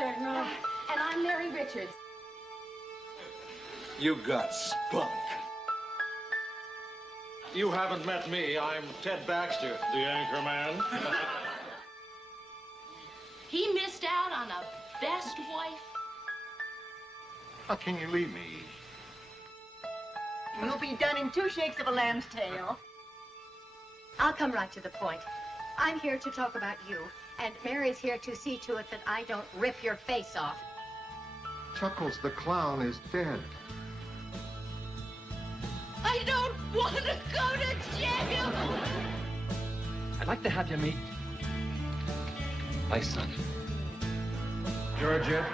Baxter. No. And I'm Mary Richards. You got spunk. You haven't met me. I'm Ted Baxter, the anchor man. He missed out on a best wife. How can you leave me? We'll be done in 2 shakes of a lamb's tail. I'll come right to the point. I'm here to talk about you, and Mary's here to see to it that I don't rip your face off. Chuckles the clown is dead. I don't want to go to jail. I'd like to have you meet my son. Georgette,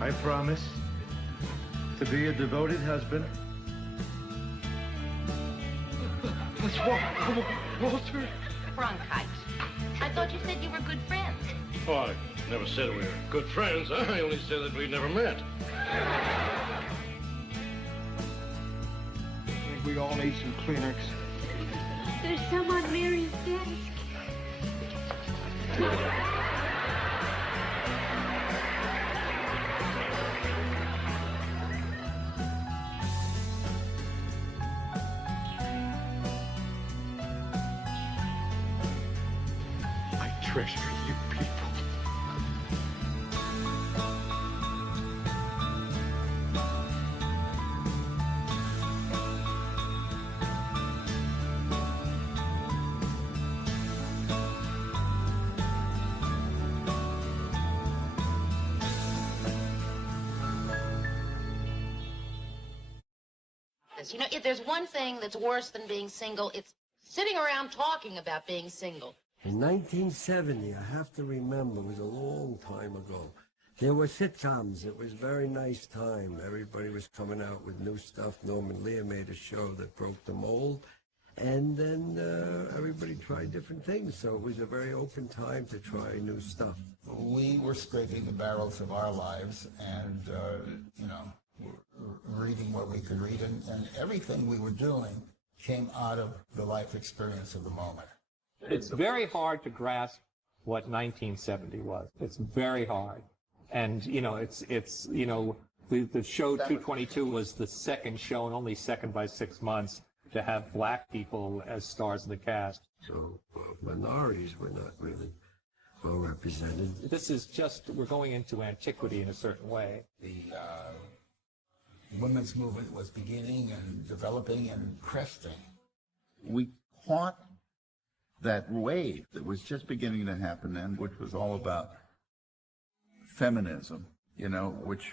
I promise to be a devoted husband. What's wrong, Walter? Bronchitis. I thought you said you were good friends. Oh, I never said we were good friends. I only said that we never met. I think we all need some Kleenex. There's some on Mary's desk. I treasure you people. You know, if there's one thing that's worse than being single, it's sitting around talking about being single. In 1970, I have to remember, it was a long time ago. There were sitcoms. It was a very nice time. Everybody was coming out with new stuff. Norman Lear made a show that broke the mold. And then everybody tried different things. So it was a very open time to try new stuff. We were scraping the barrels of our lives and, you know, reading what we could read. And everything we were doing came out of the life experience of the moment. It's very hard to grasp what 1970 was. It's very hard. And, you know, it's you know, the show 222 was the second show and only second by 6 months to have black people as stars in the cast. So minorities were not really well represented. This is just, we're going into antiquity in a certain way. The women's movement was beginning and developing and cresting. We caught that wave that was just beginning to happen then, which was all about feminism, you know, which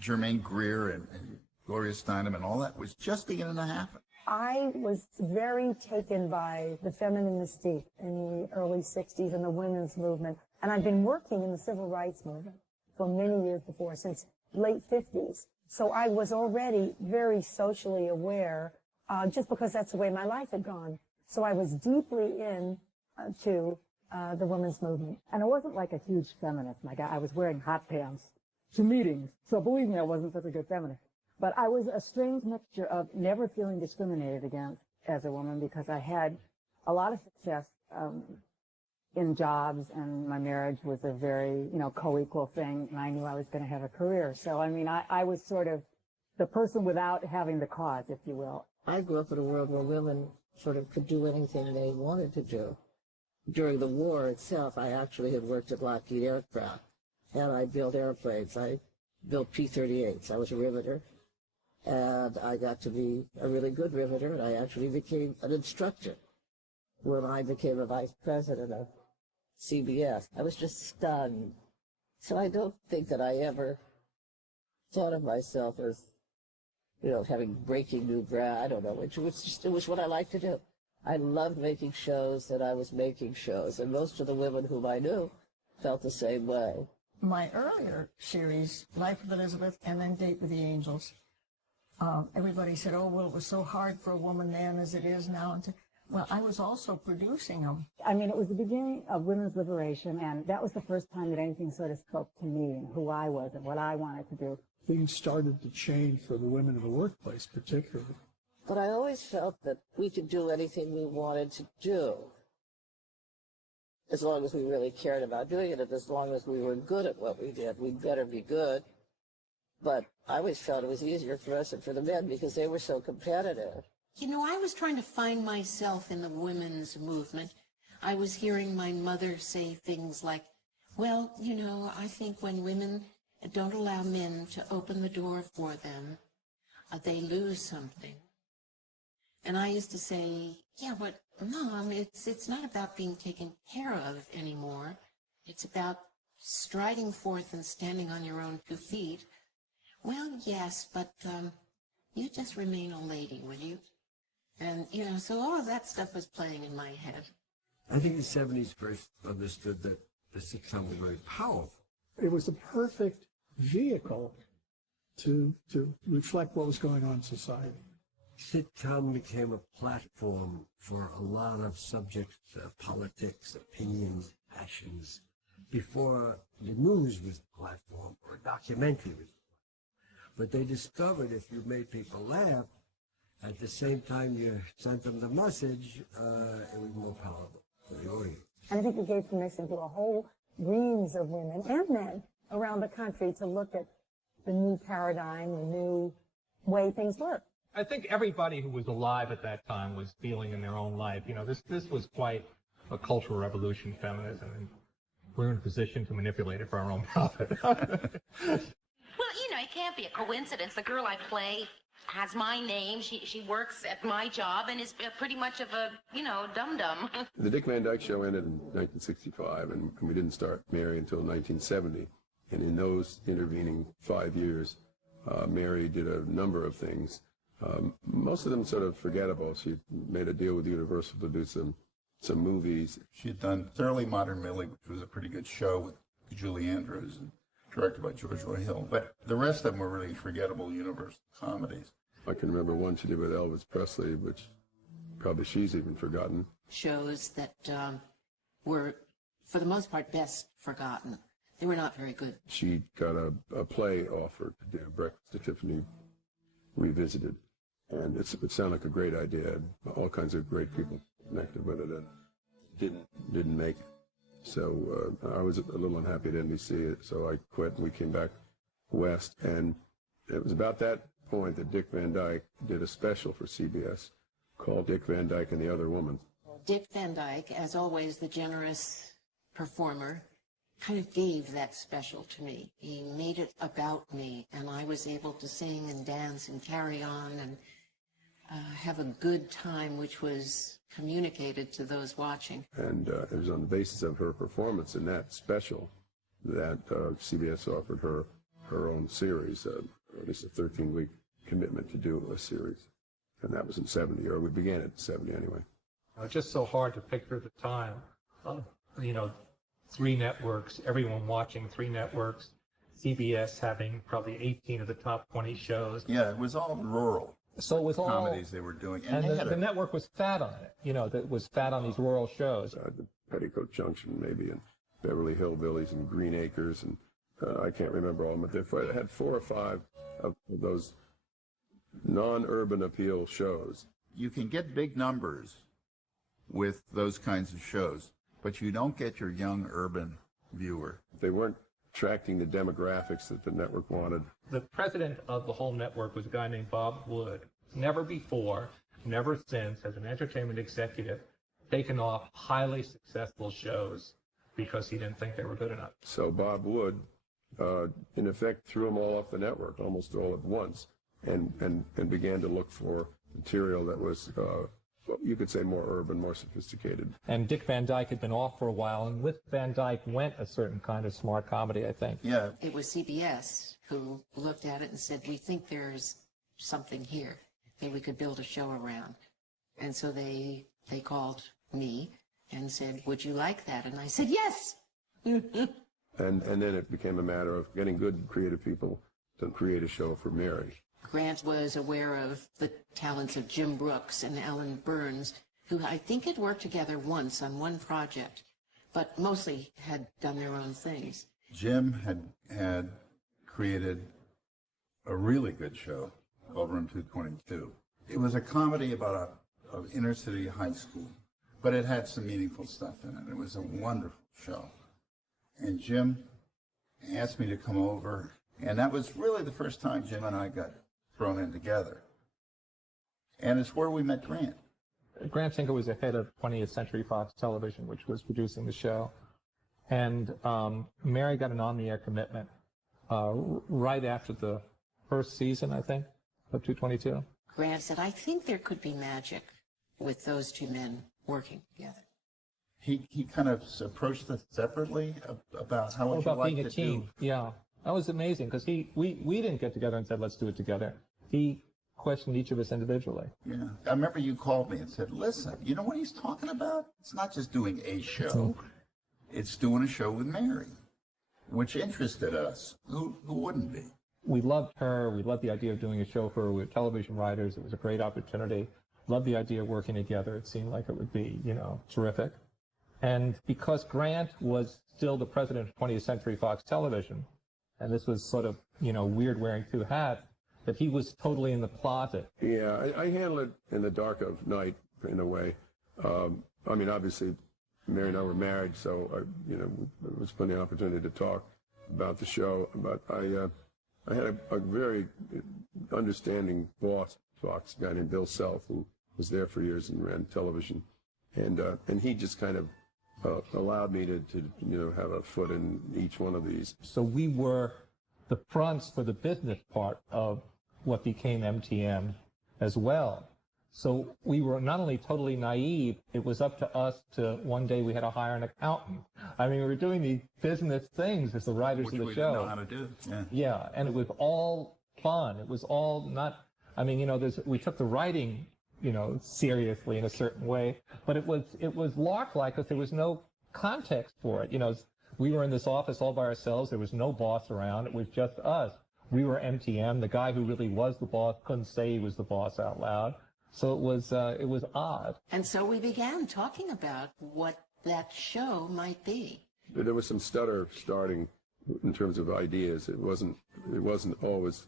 Germaine Greer and Gloria Steinem and all that was just beginning to happen. I was very taken by the feminine mystique in the early 60s and the women's movement. And I've been working in the civil rights movement for many years before, since late 50s. So I was already very socially aware, just because that's the way my life had gone. So I was deeply into the women's movement. And I wasn't like a huge feminist. I was wearing hot pants to meetings. So believe me, I wasn't such a good feminist. But I was a strange mixture of never feeling discriminated against as a woman, because I had a lot of success in jobs, and my marriage was a very, you know, co-equal thing, and I knew I was going to have a career. So, I mean, I was sort of the person without having the cause, if you will. I grew up in a world where women sort of could do anything they wanted to do. During the war itself, I actually had worked at Lockheed Aircraft, and I built airplanes. I built P-38s. I was a riveter, and I got to be a really good riveter, and I actually became an instructor when I became a vice president of CBS. I was just stunned. So I don't think that I ever thought of myself as, you know, having breaking new ground. I don't know. It was what I liked to do. I loved making shows, and I was making shows. And most of the women whom I knew felt the same way. My earlier series, Life with Elizabeth and then Date with the Angels, everybody said, oh, well, it was so hard for a woman then as it is now. Well, I was also producing them. I mean, it was the beginning of women's liberation, and that was the first time that anything sort of spoke to me and who I was and what I wanted to do. Things started to change for the women in the workplace, particularly. But I always felt that we could do anything we wanted to do. as long as we really cared about doing it, and as long as we were good at what we did. We'd better be good. But I always felt it was easier for us and for the men because they were so competitive. You know, I was trying to find myself in the women's movement. I was hearing my mother say things like, well, you know, I think when women don't allow men to open the door for them, they lose something. And I used to say, yeah, but Mom, it's not about being taken care of anymore. It's about striding forth and standing on your own 2 feet. Well, yes, but you just remain a lady, will you? And, you know, so all of that stuff was playing in my head. I think the 70s first understood that the sitcom was very powerful. It was the perfect vehicle to reflect what was going on in society. Sitcom became a platform for a lot of subjects, politics, opinions, passions, before the news was the platform or a documentary was the platform. But they discovered if you made people laugh, at the same time you sent them the message, it was more powerful for the audience. And I think it gave permission to a whole reams of women and men around the country to look at the new paradigm, the new way things work. I think everybody who was alive at that time was feeling in their own life. You know, this was quite a cultural revolution, feminism, and we're in a position to manipulate it for our own profit. Well, you know, it can't be a coincidence. The girl I play has my name. She works at my job and is pretty much of a, you know, dum-dum. The Dick Van Dyke Show ended in 1965, and we didn't start Mary until 1970. And in those intervening 5 years, Mary did a number of things. Most of them sort of forgettable. She made a deal with Universal to do some movies. She had done Thoroughly Modern Millie, which was a pretty good show with Julie Andrews, and directed by George Roy Hill. But the rest of them were really forgettable Universal comedies. I can remember one she did with Elvis Presley, which probably she's even forgotten. Shows that were, for the most part, best forgotten. They were not very good. She got a play offer to do Breakfast at Tiffany Revisited. And it sounded like a great idea. All kinds of great people connected with it, and didn't make it. So I was a little unhappy at NBC, so I quit, and we came back west. And it was about that point that Dick Van Dyke did a special for CBS called Dick Van Dyke and the Other Woman. Dick Van Dyke, as always the generous performer, kind of gave that special to me. He made it about me, and I was able to sing and dance and carry on and have a good time, which was communicated to those watching. And it was on the basis of her performance in that special that CBS offered her own series, or at least a 13-week commitment to do a series. And that was in 70, or we began at 70 anyway. It's just so hard to picture the time. You know, 3 networks, everyone watching 3 networks, CBS having probably 18 of the top 20 shows. Yeah, it was all rural. So it was all comedies they were doing. And the network was fat on it, you know, that was fat on these rural shows. The Petticoat Junction, maybe, and Beverly Hillbillies and Green Acres, and I can't remember all of them, but they had 4 or 5 of those non-urban appeal shows. You can get big numbers with those kinds of shows, but you don't get your young urban viewer. They weren't attracting the demographics that the network wanted. The president of the whole network was a guy named Bob Wood. Never before, never since, as an entertainment executive, taken off highly successful shows because he didn't think they were good enough. So Bob Wood, in effect, threw them all off the network, almost all at once, and began to look for material that was, you could say, more urban, more sophisticated. And Dick Van Dyke had been off for a while, and with Van Dyke went a certain kind of smart comedy, I think. Yeah. It was CBS who looked at it and said, we think there's something here that we could build a show around. And so they called me and said, would you like that? And I said, yes! And then it became a matter of getting good creative people to create a show for Mary. Grant was aware of the talents of Jim Brooks and Allan Burns, who I think had worked together once on one project, but mostly had done their own things. Jim had created a really good show called Room 222. It was a comedy about an inner city high school, but it had some meaningful stuff in it. It was a wonderful show. And Jim asked me to come over, and that was really the first time Jim and I got thrown in together. And it's where we met Grant. Grant Tinker was the head of 20th Century Fox Television, which was producing the show. And Mary got an on-the-air commitment right after the first season, I think, of 222. Grant said, I think there could be magic with those two men working together. He kind of approached us separately about how would you about like being a to team. do. Yeah, that was amazing because we didn't get together and said, let's do it together. He questioned each of us individually. Yeah, I remember you called me and said, listen, you know what he's talking about? It's not just doing a show. It's doing a show with Mary, which interested us. Who wouldn't be? We loved her. We loved the idea of doing a show for her. We were television writers. It was a great opportunity. Loved the idea of working together. It seemed like it would be, terrific. And because Grant was still the president of 20th Century Fox Television, and this was sort of, weird wearing two hats, that he was totally in the closet. Yeah, I handle it in the dark of night, in a way. Obviously, Mary and I were married, so, there was plenty of opportunity to talk about the show. But I had a very understanding boss, Fox, a guy named Bill Self, who was there for years and ran television. And he just kind of allowed me to have a foot in each one of these. So we were the fronts for the business part of what became MTM as well. So we were not only totally naive, it was up to us to, one day we had to hire an accountant. We were doing these business things as the writers of the show. Which we didn't know how to do. Yeah, and it was all fun. It was all not, we took the writing, seriously in a certain way, but it was lark-like because there was no context for it. We were in this office all by ourselves. There was no boss around. It was just us. We were MTM. The guy who really was the boss couldn't say he was the boss out loud. So it was odd. And so we began talking about what that show might be. There was some stutter starting in terms of ideas. It wasn't always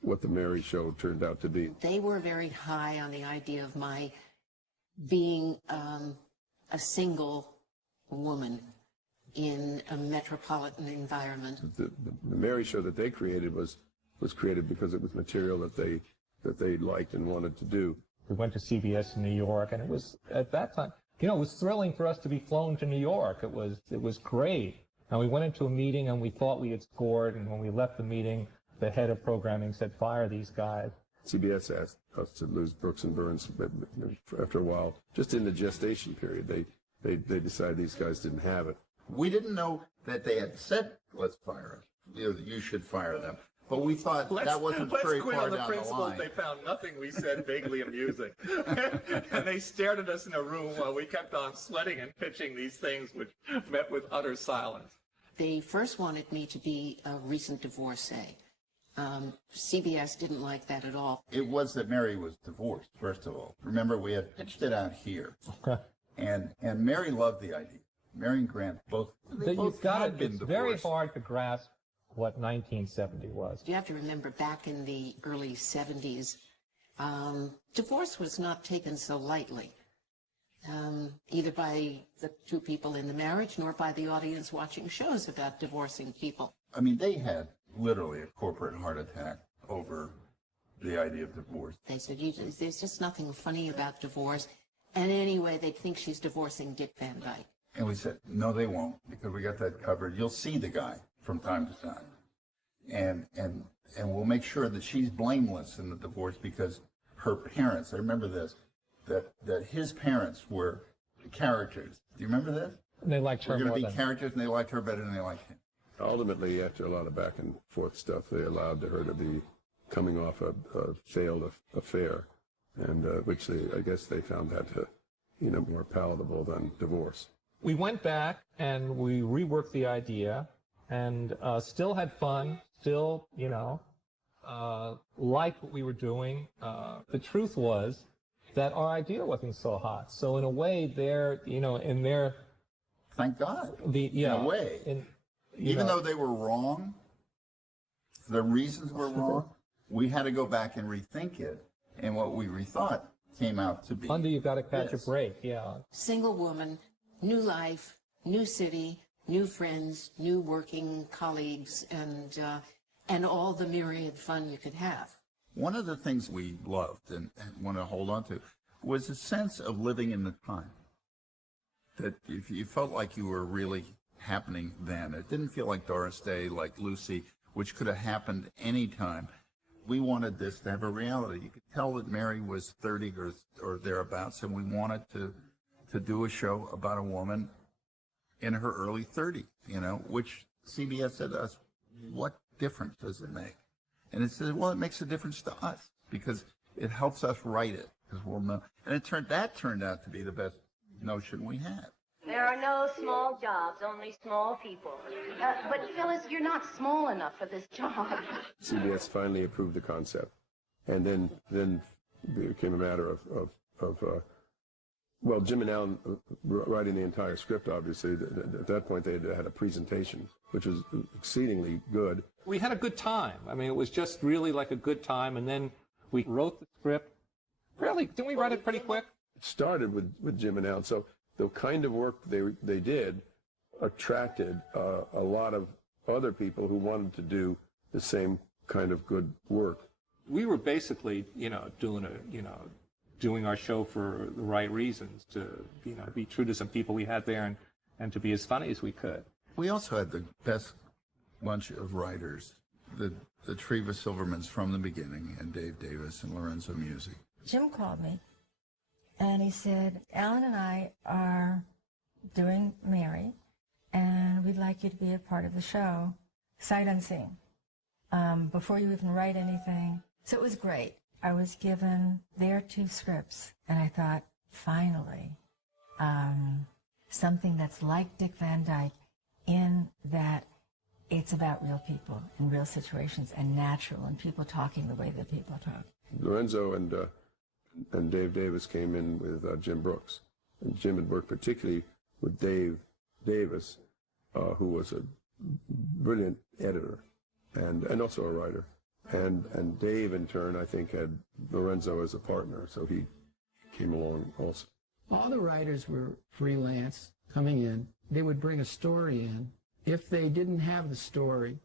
what the Mary show turned out to be. They were very high on the idea of my being a single woman in a metropolitan environment. The Mary show that they created was created because it was material that they liked and wanted to do. We went to CBS in New York, and it was, at that time, it was thrilling for us to be flown to New York. It was great. And we went into a meeting, and we thought we had scored, and when we left the meeting, the head of programming said, fire these guys. CBS asked us to lose Brooks and Burns after a while. Just in the gestation period, they decided these guys didn't have it. We didn't know that they had said, let's fire them. You should fire them. But we thought that wasn't very far down the line. Let's quit on the principle they found nothing we said vaguely amusing. And they stared at us in a room while we kept on sweating and pitching these things, which met with utter silence. They first wanted me to be a recent divorcee. CBS didn't like that at all. It was that Mary was divorced, first of all. Remember, we had pitched it out here. Okay. And Mary loved the idea. Mary and Grant both had been divorced. It's very hard to grasp what 1970 was. You have to remember back in the early 70s, divorce was not taken so lightly, either by the two people in the marriage nor by the audience watching shows about divorcing people. They had literally a corporate heart attack over the idea of divorce. They said, there's just nothing funny about divorce. And anyway, they'd think she's divorcing Dick Van Dyke. And we said, no, they won't, because we got that covered. You'll see the guy from time to time. And we'll make sure that she's blameless in the divorce because her parents, I remember this, that his parents were characters. Do you remember this? And they liked her more. They were going to be characters, and they liked her better than they liked him. Ultimately, after a lot of back and forth stuff, they allowed her to be coming off a failed affair, and which I guess they found that more palatable than divorce. We went back and we reworked the idea and still had fun, still, liked what we were doing. The truth was that our idea wasn't so hot. So in a way, in their... Thank God. In a way. Even though they were wrong, the reasons were wrong, we had to go back and rethink it. And what we rethought came out to be. Under You've Got to Catch a Break, yeah. Single woman, new life, new city, new friends, new working colleagues, and all the myriad fun you could have. One of the things we loved and want to hold on to was a sense of living in the time. That if you felt like you were really happening then. It didn't feel like Doris Day, like Lucy, which could have happened any time. We wanted this to have a reality. You could tell that Mary was 30 or thereabouts, and we wanted to do a show about a woman in her early 30s, which CBS said to us, what difference does it make? And it said, well, it makes a difference to us because it helps us write it. Because we'll know. And that turned out to be the best notion we had. There are no small jobs, only small people. But Phyllis, you're not small enough for this job. CBS finally approved the concept, and then it became a matter of well, Jim and Allan writing the entire script. Obviously, at that point they had a presentation, which was exceedingly good. We had a good time. I mean, it was just really like a good time, and then we wrote the script. Really, didn't we write it pretty quick? It started with Jim and Allan, so the kind of work they did attracted a lot of other people who wanted to do the same kind of good work. We were basically, doing our show for the right reasons, to, be true to some people we had there and to be as funny as we could. We also had the best bunch of writers, the Treva Silvermans from the beginning, and Dave Davis and Lorenzo Musi. Jim called me, and he said, Allan and I are doing Mary, and we'd like you to be a part of the show, sight unseen, before you even write anything. So it was great. I was given their 2 scripts, and I thought, finally, something that's like Dick Van Dyke, in that it's about real people and real situations and natural and people talking the way that people talk. Lorenzo and Dave Davis came in with Jim Brooks. And Jim had worked particularly with Dave Davis, who was a brilliant editor and also a writer. And Dave, in turn, I think, had Lorenzo as a partner, so he came along also. All the writers were freelance, coming in. They would bring a story in. If they didn't have the story,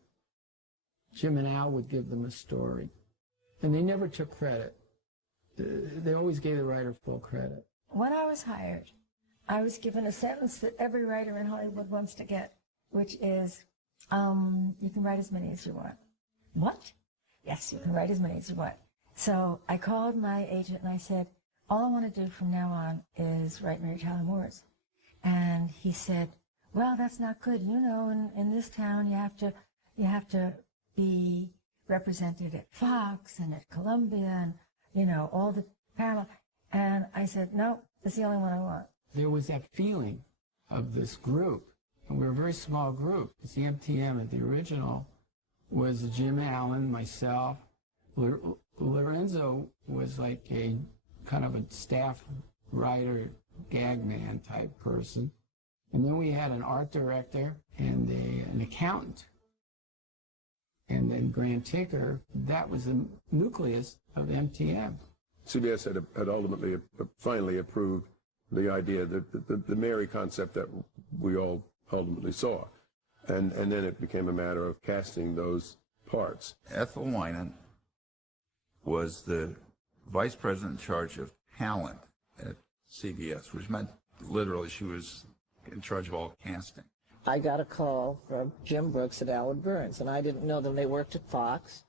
Jim and Al would give them a story. And they never took credit. They always gave the writer full credit. When I was hired, I was given a sentence that every writer in Hollywood wants to get, which is, you can write as many as you want. What? Yes, you can write as many as you want. So I called my agent and I said, all I want to do from now on is write Mary Tyler Moore's. And he said, well, that's not good. In this town, you have to be represented at Fox and at Columbia and, all the Paramount. And I said, no, that's the only one I want. There was that feeling of this group, and we were a very small group. It's the MTM at the original was Jim Allan, myself. Lorenzo was like a kind of a staff writer, gag man type person. And then we had an art director and an accountant. And then Grant Tinker, that was the nucleus of MTM. CBS had ultimately, finally approved the idea, that the Mary concept that we all ultimately saw. And then it became a matter of casting those parts. Ethel Winan was the vice president in charge of talent at CBS, which meant literally she was in charge of all casting. I got a call from Jim Brooks and Allan Burns, and I didn't know them. They worked at Fox,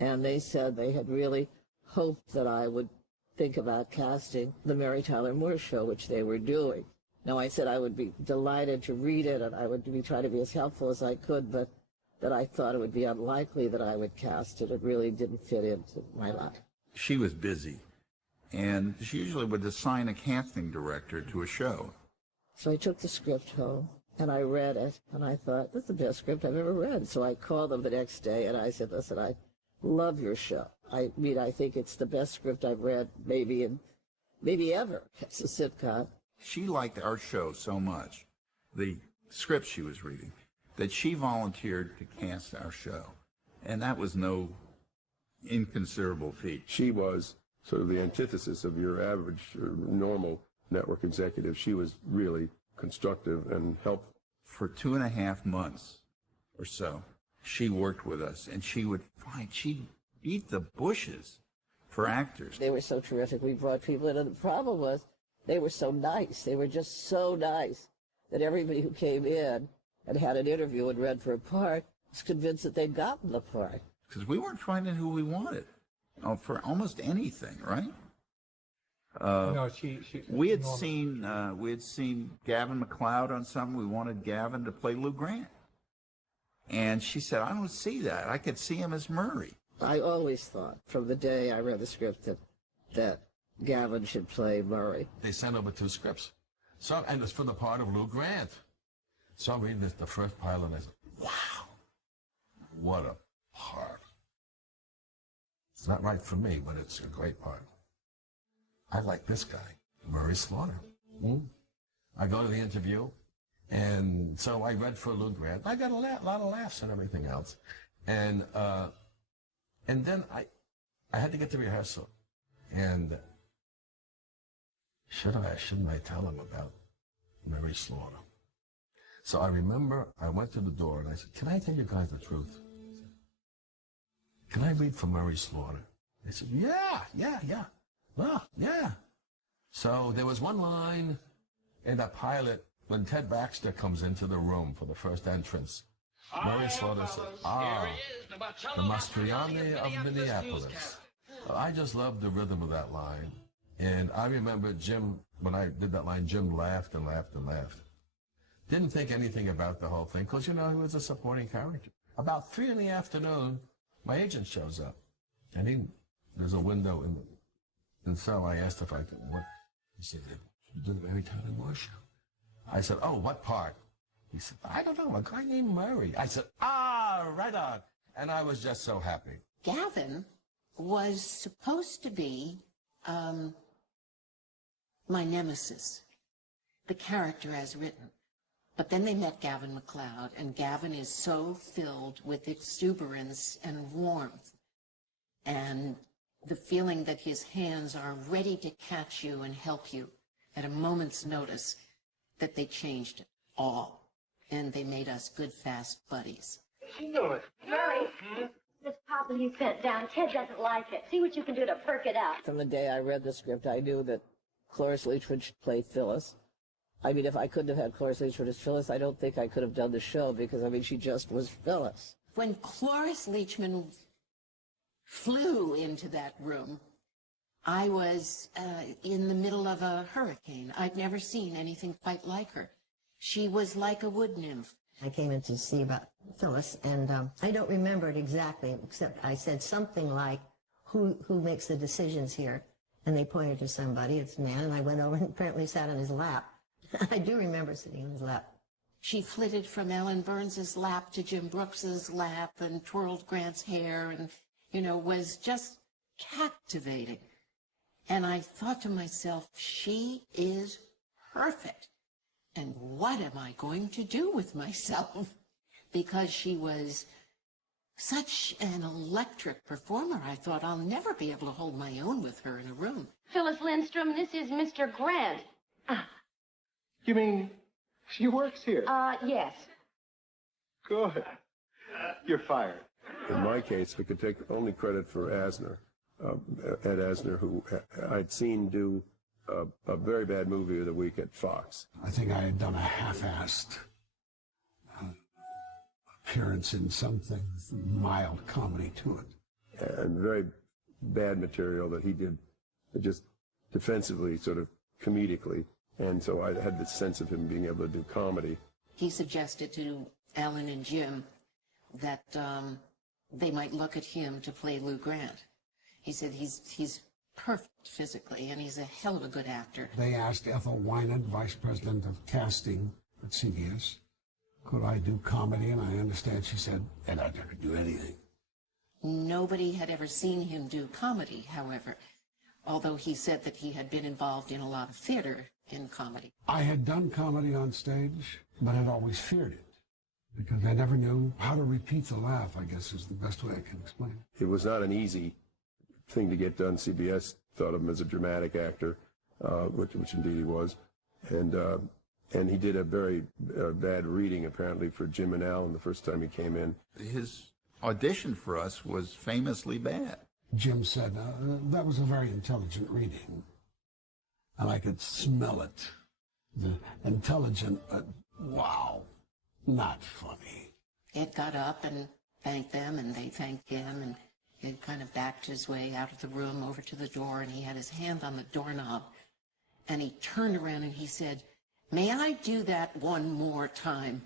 and they said they had really hoped that I would think about casting the Mary Tyler Moore Show, which they were doing. Now, I said I would be delighted to read it, and I would try to be as helpful as I could, but that I thought it would be unlikely that I would cast it. It really didn't fit into my lot. She was busy, and she usually would assign a casting director to a show. So I took the script home, and I read it, and I thought, this is the best script I've ever read. So I called them the next day, and I said, listen, I love your show. I think it's the best script I've read maybe ever. It's a sitcom. She liked our show so much, the script she was reading, that she volunteered to cast our show. And that was no inconsiderable feat. She was sort of the antithesis of your average or normal network executive. She was really constructive and helpful. For 2.5 months or so, she worked with us, and she'd beat the bushes for actors. They were so terrific. We brought people in, and the problem was they were so nice. They were just so nice that everybody who came in and had an interview and read for a part was convinced that they'd gotten the part. Because we weren't finding who we wanted for almost anything, right? No, we had seen Gavin MacLeod on something. We wanted Gavin to play Lou Grant, and she said, "I don't see that. I could see him as Murray." I always thought, from the day I read the script, that Gavin should play Murray. They sent over 2 scripts, and it's for the part of Lou Grant. So I'm reading the first pilot, and I said, "Wow, what a part! It's not right for me, but it's a great part. I like this guy, Murray Slaughter." I go to the interview, and so I read for Lou Grant. I got a lot of laughs and everything else, and then I had to get to rehearsal, and shouldn't I tell him about Murray Slaughter? So I remember I went to the door and I said, "Can I tell you guys the truth? Can I read for Murray Slaughter?" They said, yeah. Well, yeah. So there was one line in that pilot when Ted Baxter comes into the room for the first entrance. Murray Slaughter said, the Mastriani of Minneapolis. I just loved the rhythm of that line. And I remember Jim, when I did that line, Jim laughed and laughed and laughed. Didn't think anything about the whole thing, because, he was a supporting character. About 3 p.m, my agent shows up, and there's a window in the... And so I asked if I could, what? He said, "You did the Mary Tyler Moore show." I said, "Oh, what part?" He said, "I don't know, a guy named Murray." I said, right on. And I was just so happy. Gavin was supposed to be my nemesis, the character as written. But then they met Gavin MacLeod, and Gavin is so filled with exuberance and warmth, and the feeling that his hands are ready to catch you and help you at a moment's notice, that they changed it all. And they made us good, fast buddies. Murray, this papa you sent down, Ted doesn't like it. See what you can do to perk it up. From the day I read the script, I knew that Cloris Leachman should play Phyllis. I mean, if I couldn't have had Cloris Leachman as Phyllis, I don't think I could have done the show, because, she just was Phyllis. When Cloris Leachman flew into that room, I was in the middle of a hurricane. I'd never seen anything quite like her. She was like a wood nymph. I came in to see about Phyllis, and I don't remember it exactly, except I said something like, who makes the decisions here? And they pointed to somebody, it's a man, and I went over and apparently sat on his lap. I do remember sitting on his lap. She flitted from Allan Burns' lap to Jim Brooks's lap and twirled Grant's hair and, was just captivating. And I thought to myself, she is perfect. And what am I going to do with myself? Because she was such an electric performer, I thought I'll never be able to hold my own with her in a room. Phyllis Lindstrom, this is Mr. Grant. You mean she works here? Yes. Good. You're fired. In my case, I could take only credit for Asner, Ed Asner, who I'd seen do a very bad movie of the week at Fox. I think I had done a half-assed appearance in something mild comedy to it. And very bad material that he did just defensively, sort of comedically. And so I had this sense of him being able to do comedy. He suggested to Allan and Jim that they might look at him to play Lou Grant. He said he's perfect physically, and he's a hell of a good actor. They asked Ethel Wynand, vice president of casting at CBS, could I do comedy? And I understand she said, and I never do anything. Nobody had ever seen him do comedy, however, although he said that he had been involved in a lot of theater in comedy. I had done comedy on stage, but had always feared it, because I never knew how to repeat the laugh, I guess is the best way I can explain it. It was not an easy thing to get done. CBS thought of him as a dramatic actor, which indeed he was. And he did a very bad reading, apparently, for Jim and Allan the first time he came in. His audition for us was famously bad. Jim said, that was a very intelligent reading. And I could smell it. The intelligent, but wow, not funny. Ed got up and thanked them, and they thanked him, and he had kind of backed his way out of the room over to the door, and he had his hand on the doorknob, and he turned around and he said, "May I do that one more time?"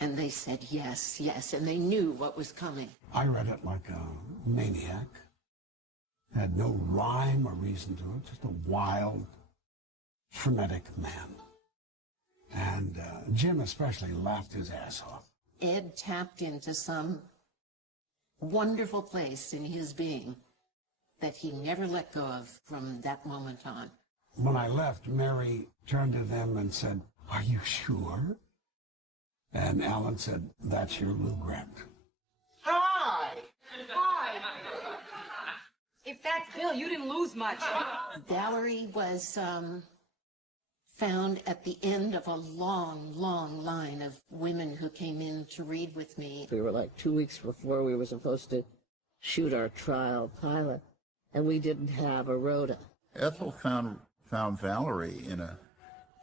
And they said yes, yes, and they knew what was coming. I read it like a maniac. Had no rhyme or reason to it, just a wild, frenetic man. And Jim especially laughed his ass off. Ed tapped into some wonderful place in his being that he never let go of from that moment on. When I left, Mary turned to them and said, "Are you sure?" And Allan said, "That's your Lou Grant." Hi! Hi! If that's Bill, you didn't lose much. Valerie was found at the end of a long, long line of women who came in to read with me. We were like 2 weeks before we were supposed to shoot our trial pilot, and we didn't have a Rhoda. Ethel found Valerie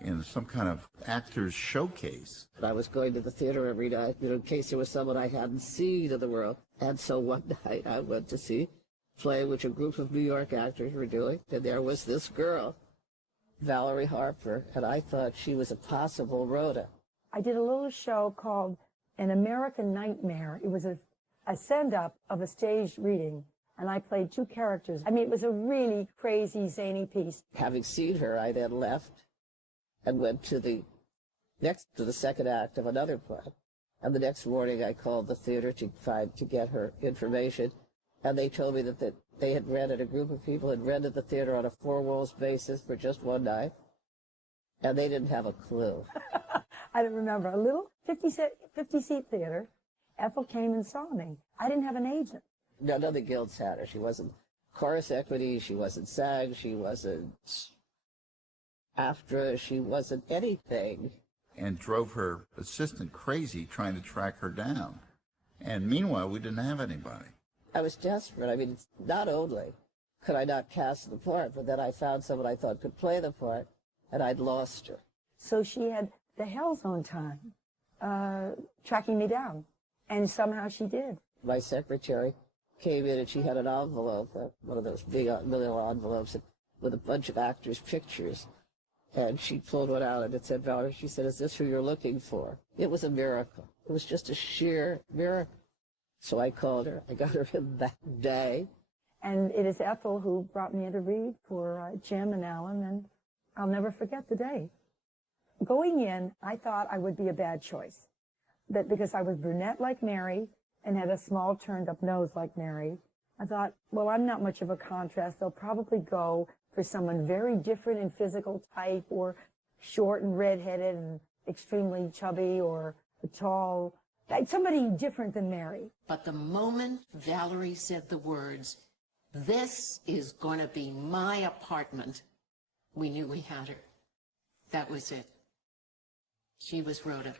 in some kind of actor's showcase. I was going to the theater every night, in case there was someone I hadn't seen in the world. And so one night I went to see a play which a group of New York actors were doing, and there was this girl, Valerie Harper, and I thought she was a possible Rhoda. I did a little show called An American Nightmare. It was a send-up of a staged reading, and I played two characters. I mean, it was a really crazy, zany piece. Having seen her, I then left and went to the second act of another play. And the next morning I called the theater to get her information, and they told me that they had rented, a group of people had rented the theater on a four-walls basis for just one night, and they didn't have a clue. I don't remember. A little 50-seat theater. Ethel came and saw me. I didn't have an agent. None of the guilds had her. She wasn't Chorus Equity, she wasn't SAG, she wasn't AFTRA, she wasn't anything. And drove her assistant crazy trying to track her down. And meanwhile, we didn't have anybody. I was desperate. I mean, it's not only could I not cast the part, but then I found someone I thought could play the part, and I'd lost her. So she had the hell's own time tracking me down, and somehow she did. My secretary came in, and she had an envelope, one of those big manila envelopes, with a bunch of actors' pictures. And she pulled one out, and it said, "Valerie," she said, "is this who you're looking for?" It was a miracle. It was just a sheer miracle. So I called her. I got her in that day. And it is Ethel who brought me in to read for Jim and Allan, and I'll never forget the day. Going in, I thought I would be a bad choice, that because I was brunette like Mary and had a small turned-up nose like Mary, I thought, well, I'm not much of a contrast. They'll probably go for someone very different in physical type, or short and redheaded and extremely chubby, or tall, somebody different than Mary. But the moment Valerie said the words, "This is going to be my apartment," we knew we had her. That was it. She was Rhoda.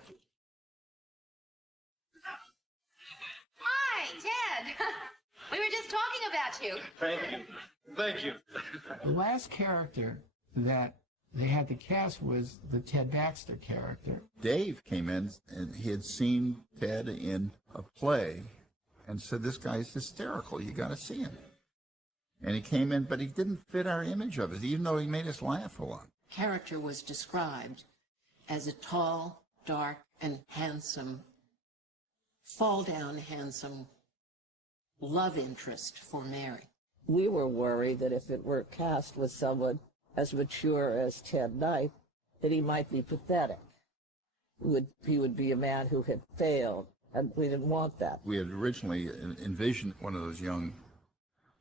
Hi, Ted. We were just talking about you. Thank you. Thank you. The last character that they had to cast was the Ted Baxter character. Dave came in, and he had seen Ted in a play and said, "This guy's hysterical. You got to see him." And he came in, but he didn't fit our image of it, even though he made us laugh a lot. Character was described as a tall, dark, and handsome, fall-down handsome love interest for Mary. We were worried that if it were cast with someone as mature as Ted Knight, that he might be pathetic. He would be a man who had failed, and we didn't want that. We had originally envisioned one of those young,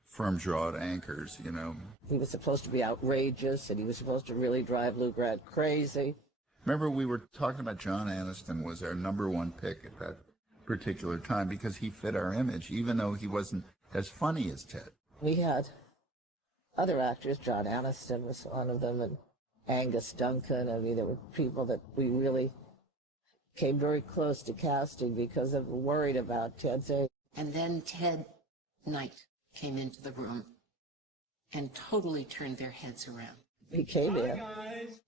firm-jawed anchors, you know. He was supposed to be outrageous, and he was supposed to really drive Lou Grant crazy. Remember, we were talking about John Aniston was our #1 pick at that particular time because he fit our image, even though he wasn't as funny as Ted. We had other actors. John Aniston was one of them, and Angus Duncan. I mean, there were people that we really came very close to casting because of worried about Ted's age. And then Ted Knight came into the room and totally turned their heads around. He came in,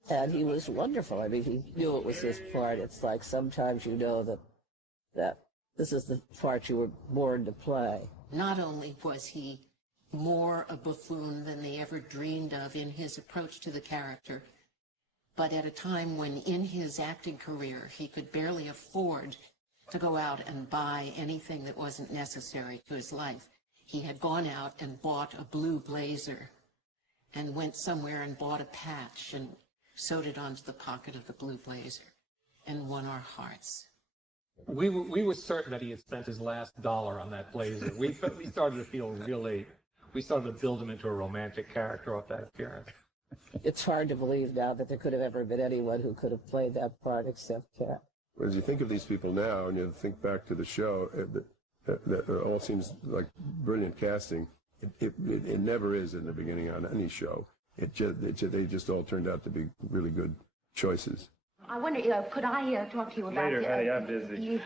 and he was wonderful. I mean, he knew it was his part. It's like sometimes you know that this is the part you were born to play. Not only was he more a buffoon than they ever dreamed of in his approach to the character, but at a time when in his acting career he could barely afford to go out and buy anything that wasn't necessary to his life, he had gone out and bought a blue blazer and went somewhere and bought a patch and sewed it onto the pocket of the blue blazer and won our hearts. We were certain that he had spent his last dollar on that blazer. We started to feel we started to build him into a romantic character off that appearance. It's hard to believe now that there could have ever been anyone who could have played that part except Ted. As you think of these people now, and you think back to the show, that all seems like brilliant casting. It never is in the beginning on any show. They just all turned out to be really good choices. I wonder, could I talk to you about Later, honey, I'm busy.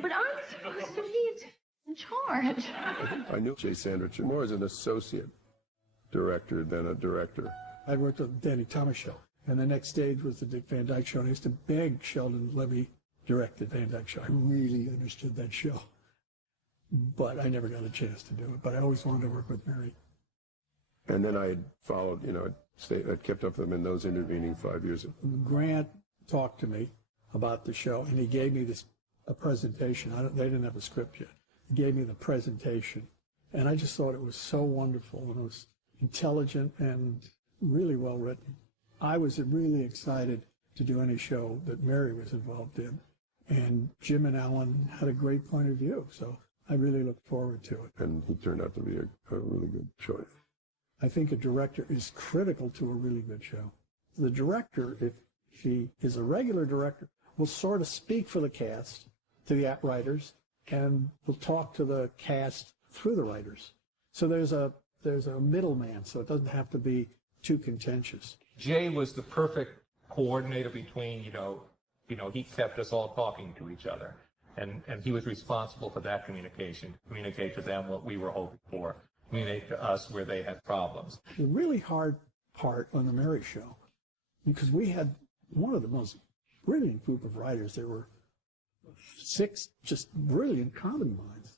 But I'm supposed to be in charge. I knew Jay Sandrich more as an associate director than a director. I worked on the Danny Thomas Show, and the next stage was the Dick Van Dyke Show, and I used to beg Sheldon to let me direct the Van Dyke Show. I really understood that show, but I never got a chance to do it. But I always wanted to work with Mary. And then I had followed, I kept up with them in those intervening 5 years. Grant talked to me about the show, and he gave me a presentation. They didn't have a script yet. He gave me the presentation, and I just thought it was so wonderful, and it was intelligent and really well written. I was really excited to do any show that Mary was involved in, and Jim and Allan had a great point of view, so I really looked forward to it. And he turned out to be a really good choice. I think a director is critical to a really good show. The director, if she is a regular director, will sort of speak for the cast to the writers, and will talk to the cast through the writers. So there's a middleman, so it doesn't have to be too contentious. Jay was the perfect coordinator between, he kept us all talking to each other. And he was responsible for that communication, communicate to them what we were hoping for, communicate to us where they had problems. The really hard part on the Mary Show, because we had one of the most brilliant group of writers. There were 6 just brilliant comedy minds,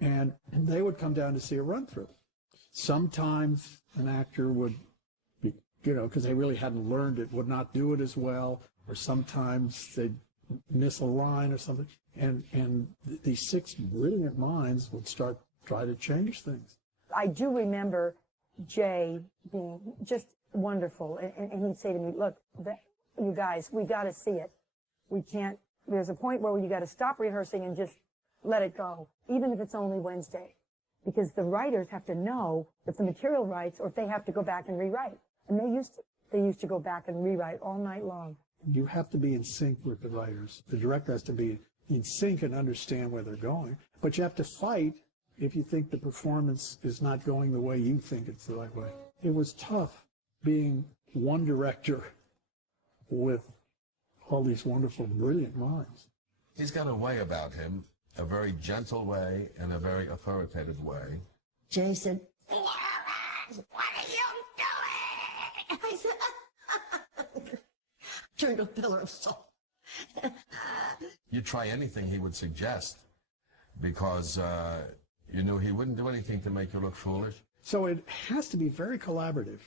and they would come down to see a run-through. Sometimes an actor would be, because they really hadn't learned it, would not do it as well, or sometimes they'd miss a line or something, and these 6 brilliant minds would try to change things. I do remember Jay being just wonderful, and he'd say to me, look, you guys, we got to see it. We can't, there's a point where you got to stop rehearsing and just let it go, even if it's only Wednesday, because the writers have to know if the material writes or if they have to go back and rewrite. And they used to go back and rewrite all night long. You have to be in sync with the writers. The director has to be in sync and understand where they're going, but you have to fight if you think the performance is not going the way you think it's the right way. It was tough being one director with all these wonderful, brilliant minds. He's got a way about him, a very gentle way and a very authoritative way. Jay said, Flores, what are you doing? I said, turned a pillar of salt. You'd try anything he would suggest because you knew he wouldn't do anything to make you look foolish. So it has to be very collaborative,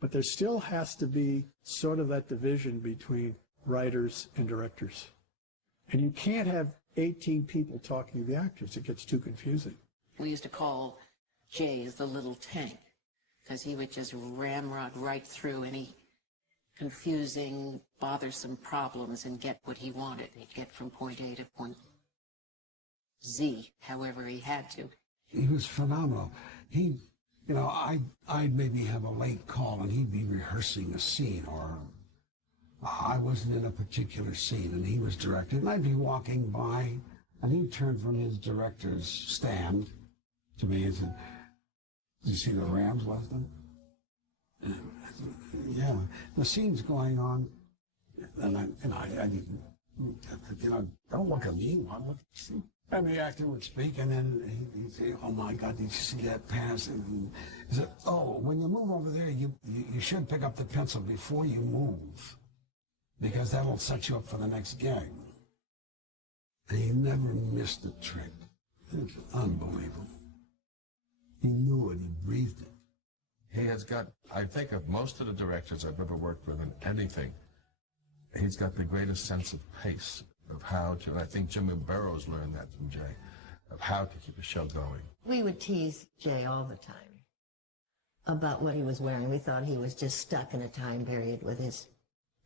but there still has to be sort of that division between writers and directors. And you can't have 18 people talking to the actors. It gets too confusing. We used to call Jay the little tank, because he would just ramrod right through any confusing, bothersome problems and get what he wanted. He'd get from point A to point Z, however he had to. He was phenomenal. I'd maybe have a late call and he'd be rehearsing a scene, or I wasn't in a particular scene and he was directing, and I'd be walking by and he'd turn from his director's stand to me and said, Did you see the Rams last time? Yeah, the scene's going on, and I didn't, don't look at me, look, see. And the actor would speak, and then he'd say, "Oh my God, did you see that pass?" And he said, "Oh, when you move over there, you should pick up the pencil before you move, because that'll set you up for the next gag." And he never missed a trick. It's unbelievable. He knew it. He breathed it. He has got, I think of most of the directors I've ever worked with in anything, he's got the greatest sense of pace, of how to, and I think Jimmy Burrows learned that from Jay, of how to keep a show going. We would tease Jay all the time about what he was wearing. We thought he was just stuck in a time period with his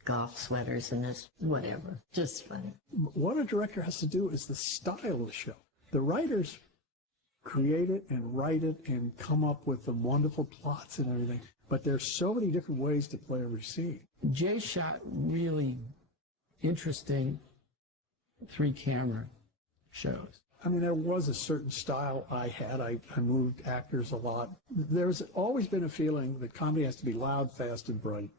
golf sweaters and his whatever. Just funny. What a director has to do is the style of the show. The writers create it and write it and come up with the wonderful plots and everything, but there's so many different ways to play every scene. Jay shot really interesting 3-camera shows. I mean, there was a certain style I had. I moved actors a lot. There's always been a feeling that comedy has to be loud, fast, and bright.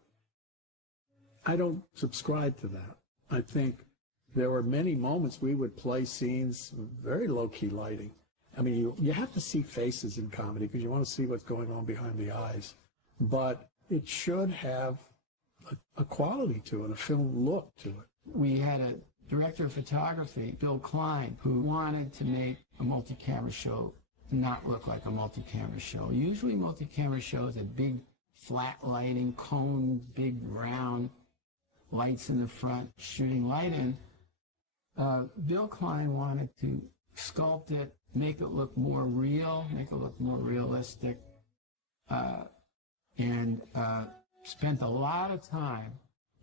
I don't subscribe to that. I think there were many moments we would play scenes with very low-key lighting. I mean, you have to see faces in comedy because you want to see what's going on behind the eyes. But it should have a quality to it, a film look to it. We had a director of photography, Bill Klein, who wanted to make a multi-camera show not look like a multi-camera show. Usually multi-camera shows have big flat lighting, cones, big round lights in the front, shooting light in. Bill Klein wanted to sculpt it, make it look more real, make it look more realistic, and spent a lot of time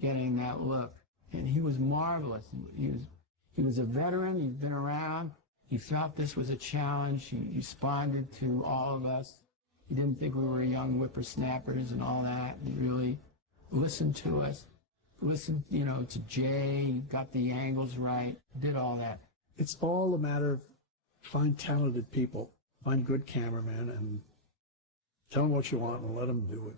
getting that look. And he was marvelous. He was a veteran. He'd been around. He felt this was a challenge. He responded to all of us. He didn't think we were young whippersnappers and all that. He really listened to us. Listened, to Jay. Got the angles right. Did all that. It's all a matter of find talented people, find good cameramen, and tell them what you want and let them do it.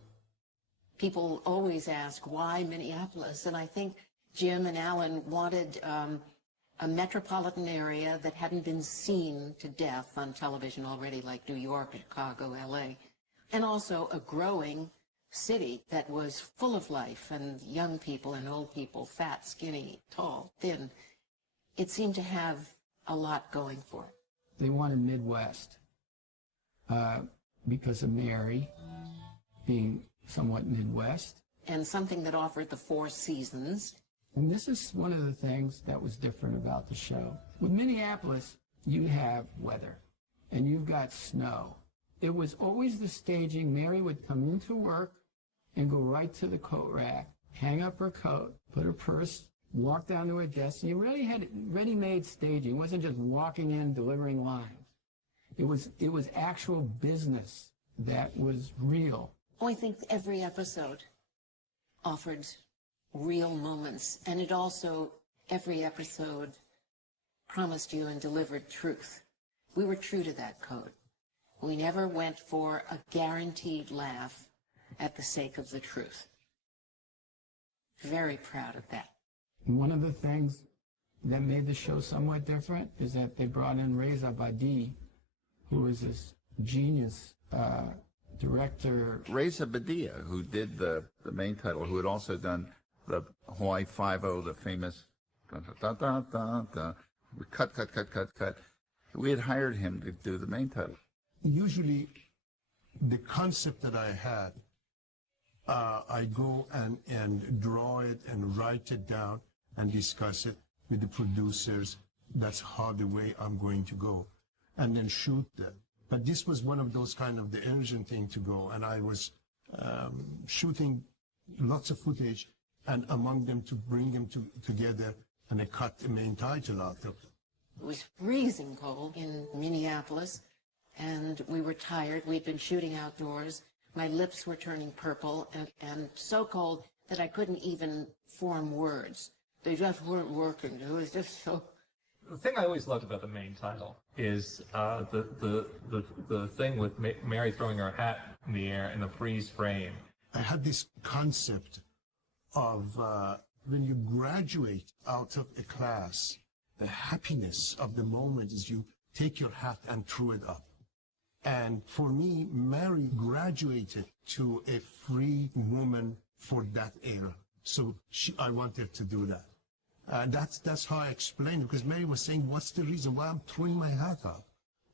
People always ask, why Minneapolis? And I think Jim and Allan wanted a metropolitan area that hadn't been seen to death on television already, like New York, Chicago, LA, and also a growing city that was full of life and young people and old people, fat, skinny, tall, thin. It seemed to have a lot going for it. They wanted Midwest because of Mary being somewhat Midwest. And something that offered the 4 seasons. And this is one of the things that was different about the show. With Minneapolis, you have weather, and you've got snow. It was always the staging. Mary would come into work and go right to the coat rack, hang up her coat, put her purse, walk down to her desk. And you really had ready-made staging. It wasn't just walking in, delivering lines. It was actual business that was real. I think every episode offered real moments, and it also, every episode, promised you and delivered truth. We were true to that code. We never went for a guaranteed laugh at the sake of the truth. Very proud of that. One of the things that made the show somewhat different is that they brought in Reza Badi, who was this genius director. Reza Badia, who did the main title, who had also done the Hawaii Five-0, the famous cut. We had hired him to do the main title. Usually, the concept that I had, I go and draw it and write it down and discuss it with the producers. That's how the way I'm going to go, and then shoot them. But this was one of those kind of the engine thing to go, and I was shooting lots of footage, and among them to bring them together, and I cut the main title out of it. It was freezing cold in Minneapolis, and we were tired. We'd been shooting outdoors. My lips were turning purple, and so cold that I couldn't even form words. They just weren't working. It was just so The thing I always loved about the main title is the thing with Mary throwing her hat in the air in the freeze frame. I had this concept of when you graduate out of a class, the happiness of the moment is you take your hat and throw it up. And for me, Mary graduated to a free woman for that era. So I wanted to do that. That's how I explained it, because Mary was saying, what's the reason why I'm throwing my hat up?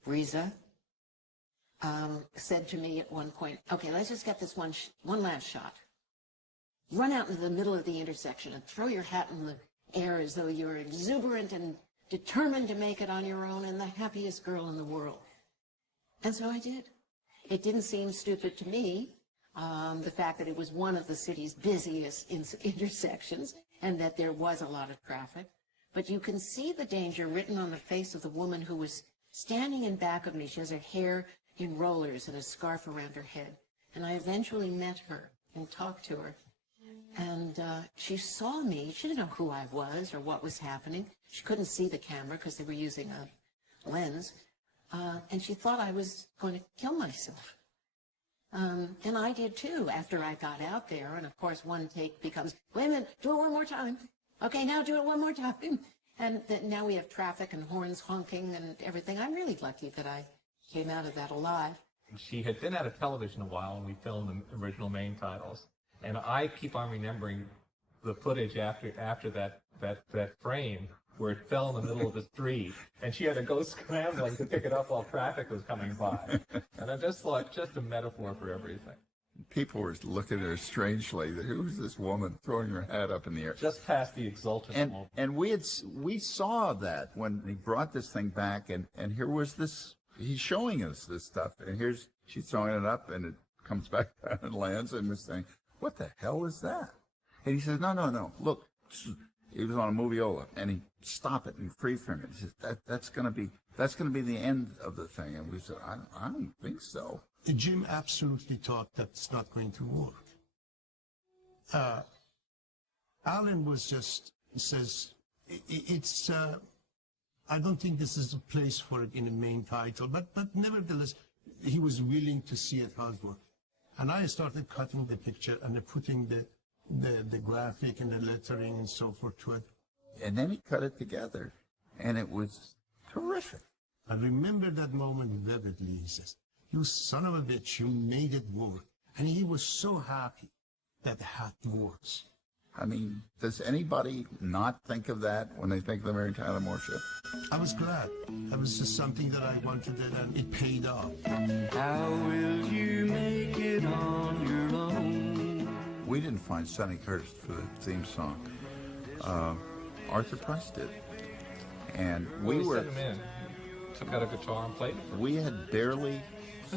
Riza said to me at one point, okay, let's just get this one last shot. Run out into the middle of the intersection and throw your hat in the air as though you're exuberant and determined to make it on your own and the happiest girl in the world. And so I did. It didn't seem stupid to me, the fact that it was one of the city's busiest intersections and that there was a lot of traffic. But you can see the danger written on the face of the woman who was standing in back of me. She has her hair in rollers and a scarf around her head. And I eventually met her and talked to her. And she saw me. She didn't know who I was or what was happening. She couldn't see the camera because they were using a lens. And she thought I was going to kill myself. And I did too after I got out there. And of course, one take becomes, wait a minute, do it one more time. Okay, now do it one more time. And now we have traffic and horns honking and everything. I'm really lucky that I came out of that alive. She had been out of television a while when we filmed the original main titles. And I keep on remembering the footage after that frame where it fell in the middle of the street, and she had to go scrambling to pick it up while traffic was coming by. And I just thought, just a metaphor for everything. People were looking at her strangely. Who's this woman throwing her hat up in the air? Just past the exultant moment. And we saw that when he brought this thing back, and here was this. He's showing us this stuff, and she's throwing it up, and it comes back down and lands, and we're saying, what the hell is that? And he says, no, look. He was on a moviola, and he stopped it and freeze frame it. He says, that's going to be the end of the thing. And we said, I don't think so. Jim absolutely thought that's not going to work. Allan says, it's, I don't think this is a place for it in the main title, but nevertheless, he was willing to see it how it worked. And I started cutting the picture and putting the graphic and the lettering and so forth to it. And then he cut it together, and it was terrific. I remember that moment vividly. He says, you son of a bitch, you made it work. And he was so happy that the hat works. I mean, does anybody not think of that when they think of the Mary Tyler Moore Show? I was glad. That was just something that I wanted, and it paid off. How will you make it on your own? We didn't find Sonny Curtis for the theme song. Arthur Price did. And we sent him in, took out a guitar and played it. We had barely,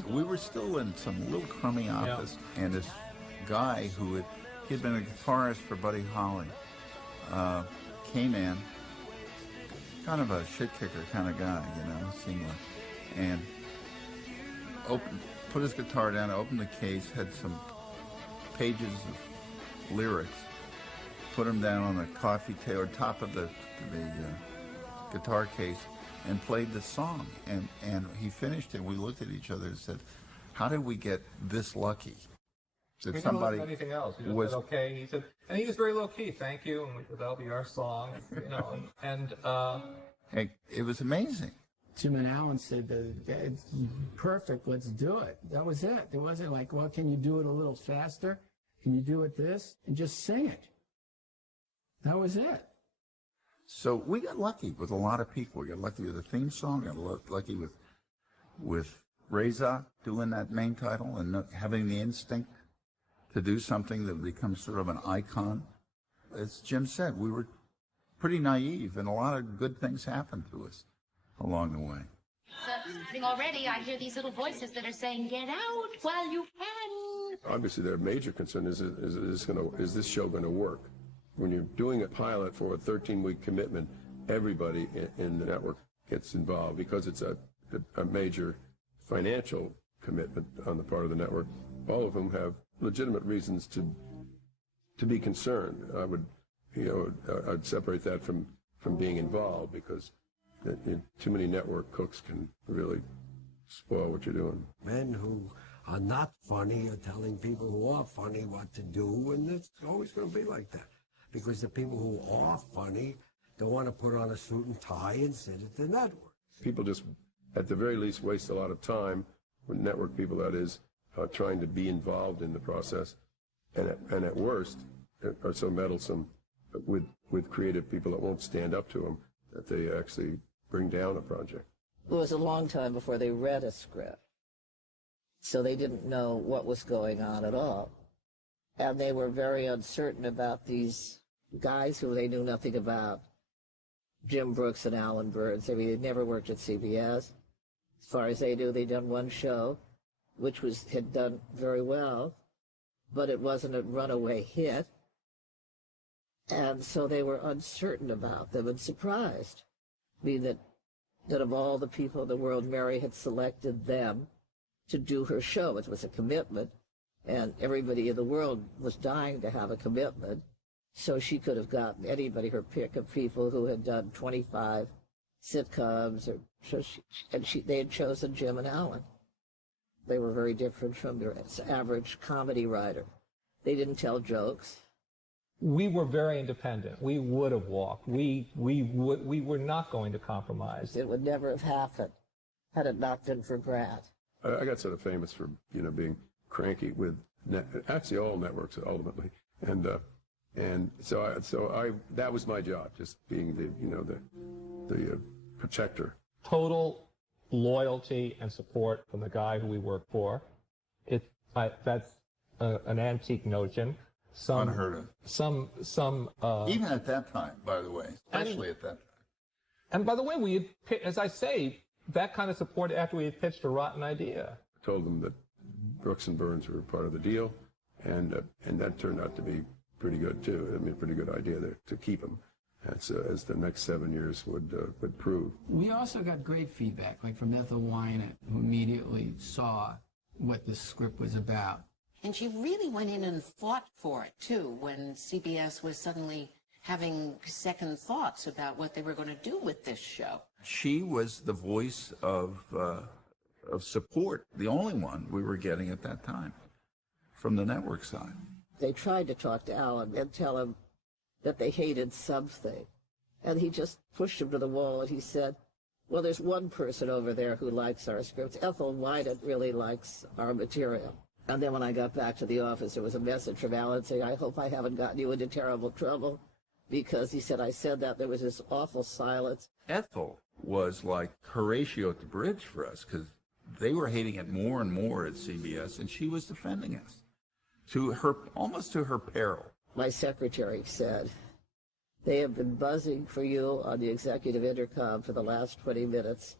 we were still in some little crummy office, and this guy who he'd been a guitarist for Buddy Holly, came in, kind of a shit kicker kind of guy, seemed like, and put his guitar down, opened the case, had some pages of lyrics, put them down on the coffee table, or top of the guitar case, and played the song. And he finished it. We looked at each other and said, how did we get this lucky? That We somebody didn't look at anything else. He just was said, okay. He said, and he was very low key. Thank you, and that'll be our song. And hey, it was amazing. Jim and Allan said that it's perfect. Let's do it. That was it. It wasn't like, well, can you do it a little faster? Can you do it this? And just sing it. That was it. So we got lucky with a lot of people. We got lucky with the theme song. Got lucky with Reza doing that main title and having the instinct to do something that becomes sort of an icon. As Jim said, we were pretty naive, and a lot of good things happened to us along the way. Already, I hear these little voices that are saying, get out while you can. Obviously, their major concern is this show going to work? When you're doing a pilot for a 13-week commitment, everybody in the network gets involved because it's a major financial commitment on the part of the network. All of them have legitimate reasons to be concerned. I'd separate that from being involved, because Too many network cooks can really spoil what you're doing. Men who are not funny are telling people who are funny what to do, and it's always going to be like that. Because the people who are funny don't want to put on a suit and tie and sit at the network. People just, at the very least, waste a lot of time, with network people that is, trying to be involved in the process, and at worst, are so meddlesome with creative people that won't stand up to them that they actually bring down a project. It was a long time before they read a script, so they didn't know what was going on at all. And they were very uncertain about these guys who they knew nothing about, Jim Brooks and Allan Burns. I mean, they'd never worked at CBS. As far as they knew, they'd done one show, which had done very well, but it wasn't a runaway hit. And so they were uncertain about them and surprised. I mean, that of all the people in the world, Mary had selected them to do her show. It was a commitment, and everybody in the world was dying to have a commitment. So she could have gotten anybody her pick of people who had done 25 sitcoms, they had chosen Jim and Allan. They were very different from their average comedy writer. They didn't tell jokes. We were very independent. We would have walked. We were not going to compromise. It would never have happened had it not been for Grant. I got sort of famous for, being cranky with actually all networks ultimately, and so that was my job, just being the protector. Total loyalty and support from the guy who we work for. That's an antique notion. Unheard of. Even at that time, by the way, especially at that time. And by the way, we had, as I say, that kind of support after we had pitched a rotten idea. I told them that Brooks and Burns were part of the deal, and that turned out to be pretty good too. I mean, a pretty good idea to keep them, as the next 7 years would prove. We also got great feedback, like from Ethel Wynant, who immediately saw what the script was about. And she really went in and fought for it, too, when CBS was suddenly having second thoughts about what they were going to do with this show. She was the voice of support, the only one we were getting at that time from the network side. They tried to talk to Allan and tell him that they hated something. And he just pushed him to the wall and he said, well, there's one person over there who likes our scripts. Ethel Wynant really likes our material. And then when I got back to the office, there was a message from Allan saying, I hope I haven't gotten you into terrible trouble, because he said, I said that. There was this awful silence. Ethel was like Horatio at the bridge for us, because they were hating it more and more at CBS, and she was defending us, almost to her peril. My secretary said, they have been buzzing for you on the executive intercom for the last 20 minutes.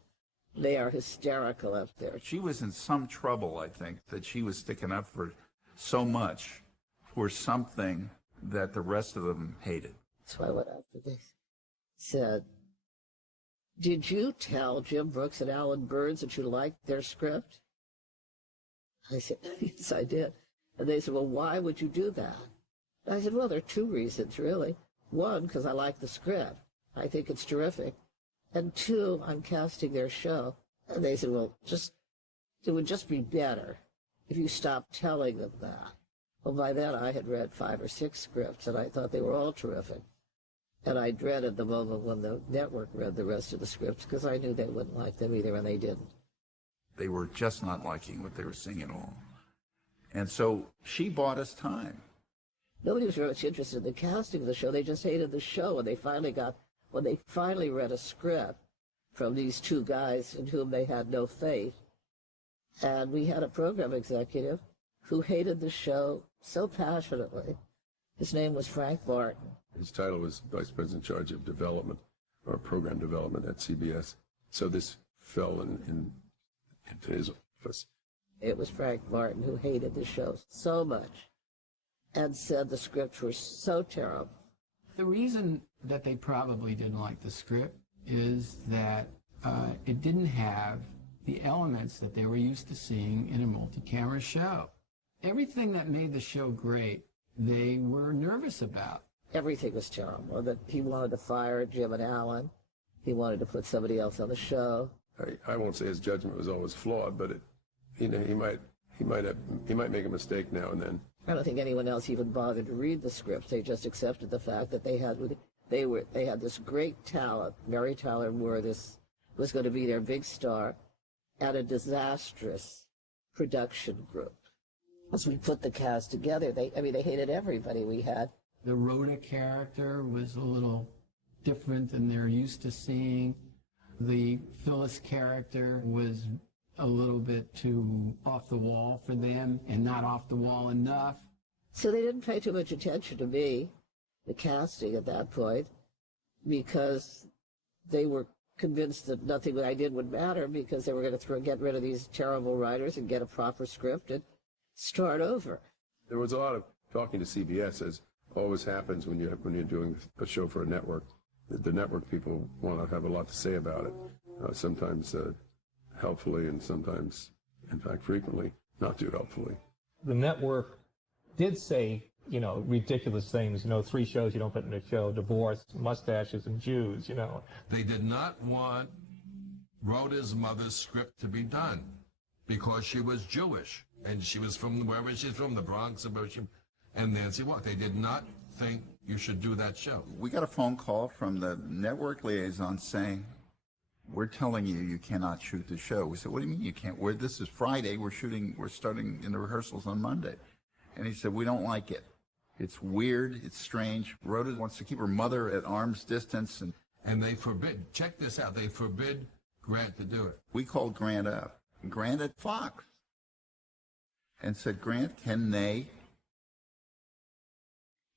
They are hysterical up there. She was in some trouble, I think, that she was sticking up for so much for something that the rest of them hated. So I went after this. Said, did you tell Jim Brooks and Allan Burns that you liked their script? I said, yes, I did. And they said, well, why would you do that? I said, well, there are two reasons, really. One, because I like the script. I think it's terrific. And two, I'm casting their show. And they said, well, it would just be better if you stopped telling them that. Well, by then I had read 5 or 6 scripts, and I thought they were all terrific. And I dreaded the moment when the network read the rest of the scripts, because I knew they wouldn't like them either, and they didn't. They were just not liking what they were seeing at all. And so she bought us time. Nobody was very much interested in the casting of the show. They just hated the show, and when they finally read a script from these two guys in whom they had no faith. And we had a program executive who hated the show so passionately. His name was Frank Barton. His title was Vice President in charge of development, or program development at CBS. So this fell into his office. It was Frank Barton who hated the show so much and said the scripts were so terrible. The reason that they probably didn't like the script is that it didn't have the elements that they were used to seeing in a multi-camera show. Everything that made the show great, they were nervous about. Everything was terrible. That he wanted to fire Jim and Allan. he wanted to put somebody else on the show. I won't say his judgment was always flawed, but he might make a mistake now and then. I don't think anyone else even bothered to read the script. They just accepted the fact that they had this great talent. Mary Tyler Moore was going to be their big star, and a disastrous production group. As we put the cast together, they hated everybody we had. The Rhoda character was a little different than they're used to seeing. The Phyllis character was a little bit too off the wall for them, and not off the wall enough. So they didn't pay too much attention to me, the casting at that point, because they were convinced that nothing that I did would matter, because they were going to get rid of these terrible writers and get a proper script and start over. There was a lot of talking to CBS, as always happens when you're doing a show for a network. The network people want to have a lot to say about it, sometimes helpfully and sometimes, in fact, frequently, not too helpfully. The network did say, ridiculous things, 3 shows you don't put in a show: divorce, mustaches, and Jews, They did not want Rhoda's mother's script to be done because she was Jewish, and she was from wherever she's from, the Bronx, and Nancy Walker. They did not think you should do that show. We got a phone call from the network liaison saying, "We're telling you you cannot shoot the show." We said, "What do you mean you can't? This is Friday. We're starting in the rehearsals on Monday." And he said, "We don't like it. It's weird. It's strange. Rhoda wants to keep her mother at arm's distance." And they forbid, check this out, they forbid Grant to do it. We called Grant up. Grant at Fox. And said, "Grant, can they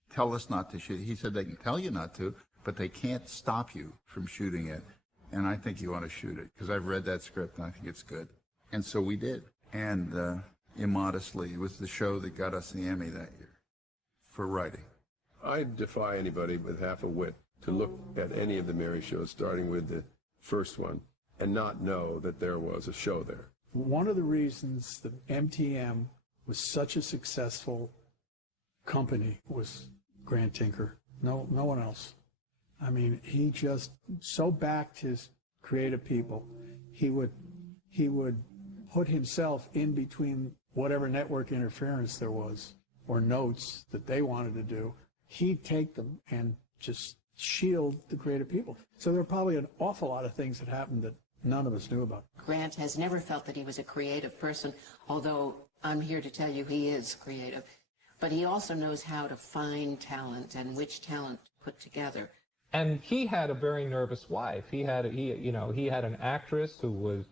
tell us not to shoot?" He said, "They can tell you not to, but they can't stop you from shooting it. And I think you ought to shoot it, because I've read that script and I think it's good." And so we did. And immodestly, it was the show that got us the Emmy that year for writing. I defy anybody with half a wit to look at any of the Mary shows, starting with the first one, and not know that there was a show there. One of the reasons that MTM was such a successful company was Grant Tinker. No one else. I mean, he just so backed his creative people. He would put himself in between whatever network interference there was or notes that they wanted to do. He'd take them and just shield the creative people. So there were probably an awful lot of things that happened that none of us knew about. Grant has never felt that he was a creative person, although I'm here to tell you he is creative. But he also knows how to find talent and which talent to put together. And he had a very nervous wife. He had an actress who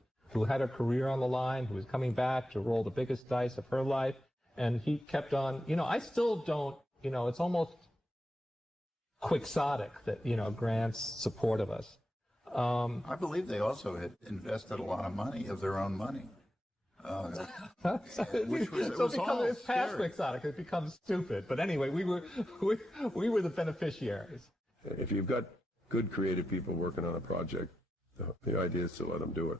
had a career on the line, who was coming back to roll the biggest dice of her life, and he kept on. I still don't. It's almost quixotic that Grant's support of us. I believe they also had invested a lot of money of their own money. It's past quixotic. It becomes stupid. But anyway, we were the beneficiaries. If you've got good creative people working on a project, the idea is to let them do it.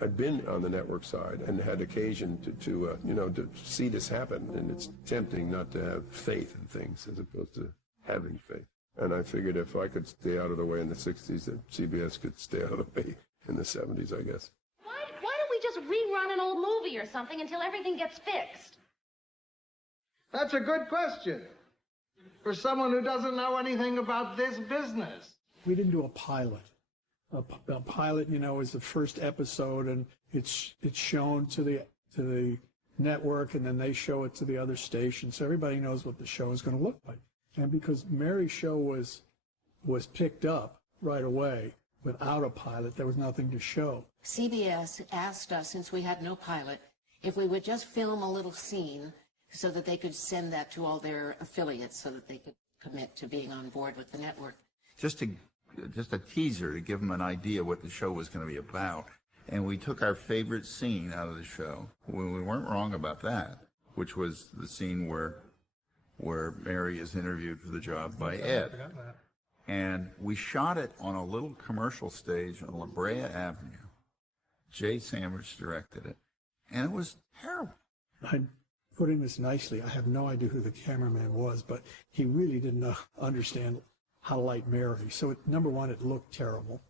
I've been on the network side and had occasion to see this happen, and it's tempting not to have faith in things as opposed to having faith. And I figured if I could stay out of the way in the 60s, that CBS could stay out of the way in the 70s, I guess. Why don't we just rerun an old movie or something until everything gets fixed? That's a good question for someone who doesn't know anything about this business. We didn't do a pilot. A pilot, is the first episode, and it's shown to the network, and then they show it to the other stations, so everybody knows what the show is going to look like. And because Mary's show was picked up right away without a pilot, there was nothing to show. CBS asked us, since we had no pilot, if we would just film a little scene so that they could send that to all their affiliates so that they could commit to being on board with the network. Just a teaser to give them an idea what the show was going to be about. And we took our favorite scene out of the show. We weren't wrong about that, which was the scene where Mary is interviewed for the job by Ed. And we shot it on a little commercial stage on La Brea Avenue. Jay Sanders directed it. And it was terrible. I'm putting this nicely. I have no idea who the cameraman was, but he really didn't understand how to light Mary. So, number one, it looked terrible.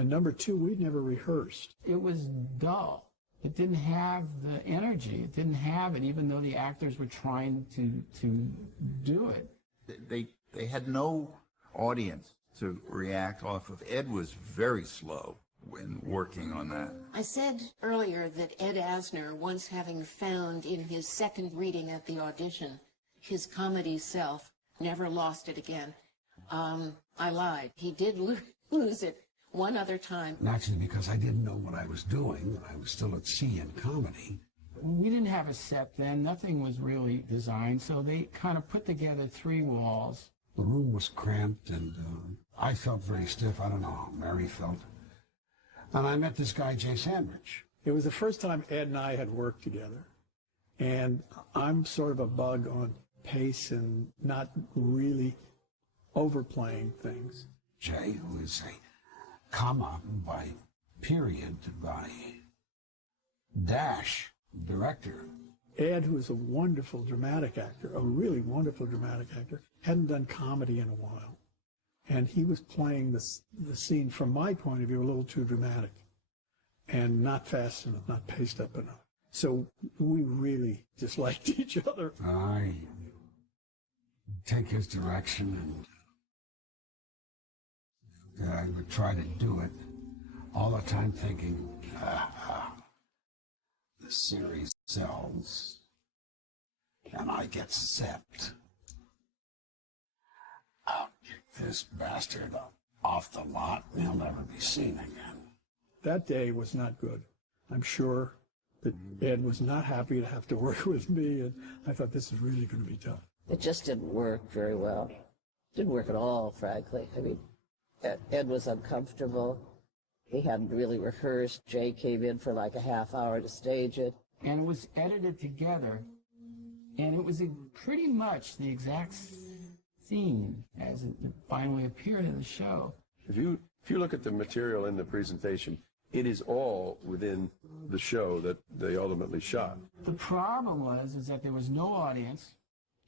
And number two, we'd never rehearsed. It was dull. It didn't have the energy. It didn't have it, even though the actors were trying to do it. They had no audience to react off of. Ed was very slow in working on that. I said earlier that Ed Asner, once having found in his second reading at the audition his comedy self, never lost it again. I lied. He did lose it one other time. Naturally, because I didn't know what I was doing. I was still at sea in comedy. We didn't have a set then. Nothing was really designed, so they kind of put together 3 walls. The room was cramped, and I felt very stiff. I don't know how Mary felt. And I met this guy, Jay Sandrich. It was the first time Ed and I had worked together. And I'm sort of a bug on pace and not really overplaying things. Jay, who is a comma by period by dash director. Ed, who is a wonderful dramatic actor, a really wonderful dramatic actor, hadn't done comedy in a while. And he was playing the scene, from my point of view, a little too dramatic and not fast enough, not paced up enough. So we really disliked each other. I take his direction, and I would try to do it all the time thinking, the series sells, and I get zapped. I'll get this bastard off the lot, and he'll never be seen again. That day was not good. I'm sure that Ed was not happy to have to work with me, and I thought, this is really going to be tough. It just didn't work very well. Didn't work at all, frankly. I mean, Ed was uncomfortable. He hadn't really rehearsed. Jay came in for like a half hour to stage it. And it was edited together, and it was pretty much the exact scene as it finally appeared in the show. If you look at the material in the presentation, it is all within the show that they ultimately shot. The problem is that there was no audience,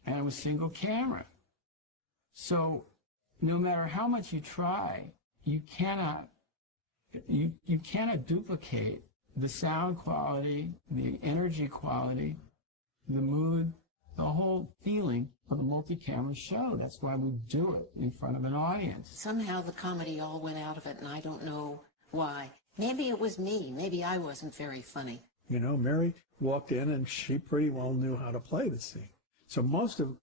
and it was single camera. So no matter how much you try, you cannot duplicate the sound quality, the energy quality, the mood, the whole feeling of a multi-camera show. That's why we do it in front of an audience. Somehow the comedy all went out of it, and I don't know why. Maybe it was me. Maybe I wasn't very funny. You know, Mary walked in, and she pretty well knew how to play the scene. So most of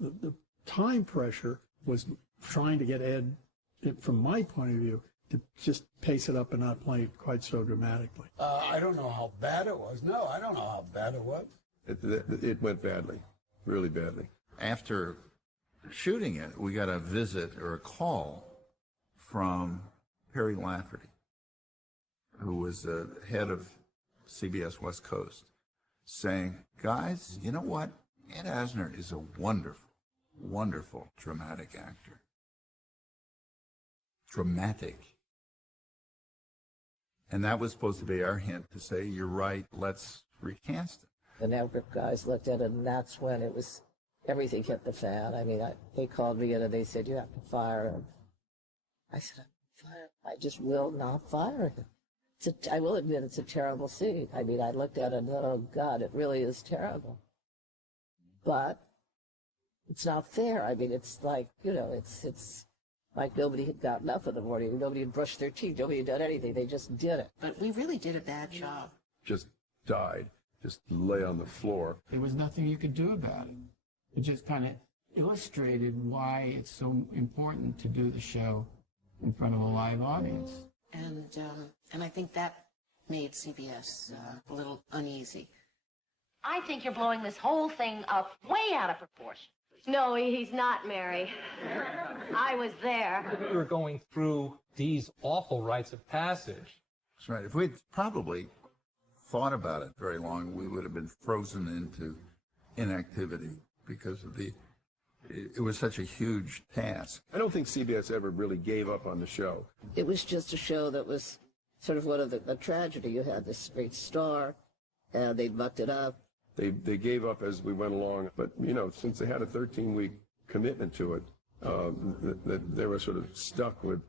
the time pressure was trying to get Ed, from my point of view, to just pace it up and not play it quite so dramatically. I don't know how bad it was. No, I don't know how bad it was. It went badly, really badly. After shooting it, we got a visit or a call from Perry Lafferty, who was the head of CBS West Coast, saying, guys, you know what? Ed Asner is a wonderful, wonderful dramatic actor. Dramatic. And that was supposed to be our hint to say, you're right, let's recast it. The network guys looked at it, and that's when it was, everything hit the fan. I mean, they called me in and they said, you have to fire him. I said, I just will not fire him. I will admit it's a terrible scene. I mean, I looked at it and thought, oh, God, it really is terrible. But it's not fair. I mean, it's like, you know, it's like nobody had gotten up in the morning. Nobody had brushed their teeth. Nobody had done anything. They just did it. But we really did a bad job. Just died. Just lay on the floor. There was nothing you could do about it. It just kind of illustrated why it's so important to do the show in front of a live audience. And I think that made CBS a little uneasy. I think you're blowing this whole thing up way out of proportion. No, he's not, Mary. I was there. We were going through these awful rites of passage. That's right. If we'd probably thought about it very long, we would have been frozen into inactivity because of it was such a huge task. I don't think CBS ever really gave up on the show. It was just a show that was sort of one of a tragedy. You had this great star, and they mucked it up. They gave up as we went along, but, you know, since they had a 13-week commitment to it, they were sort of stuck with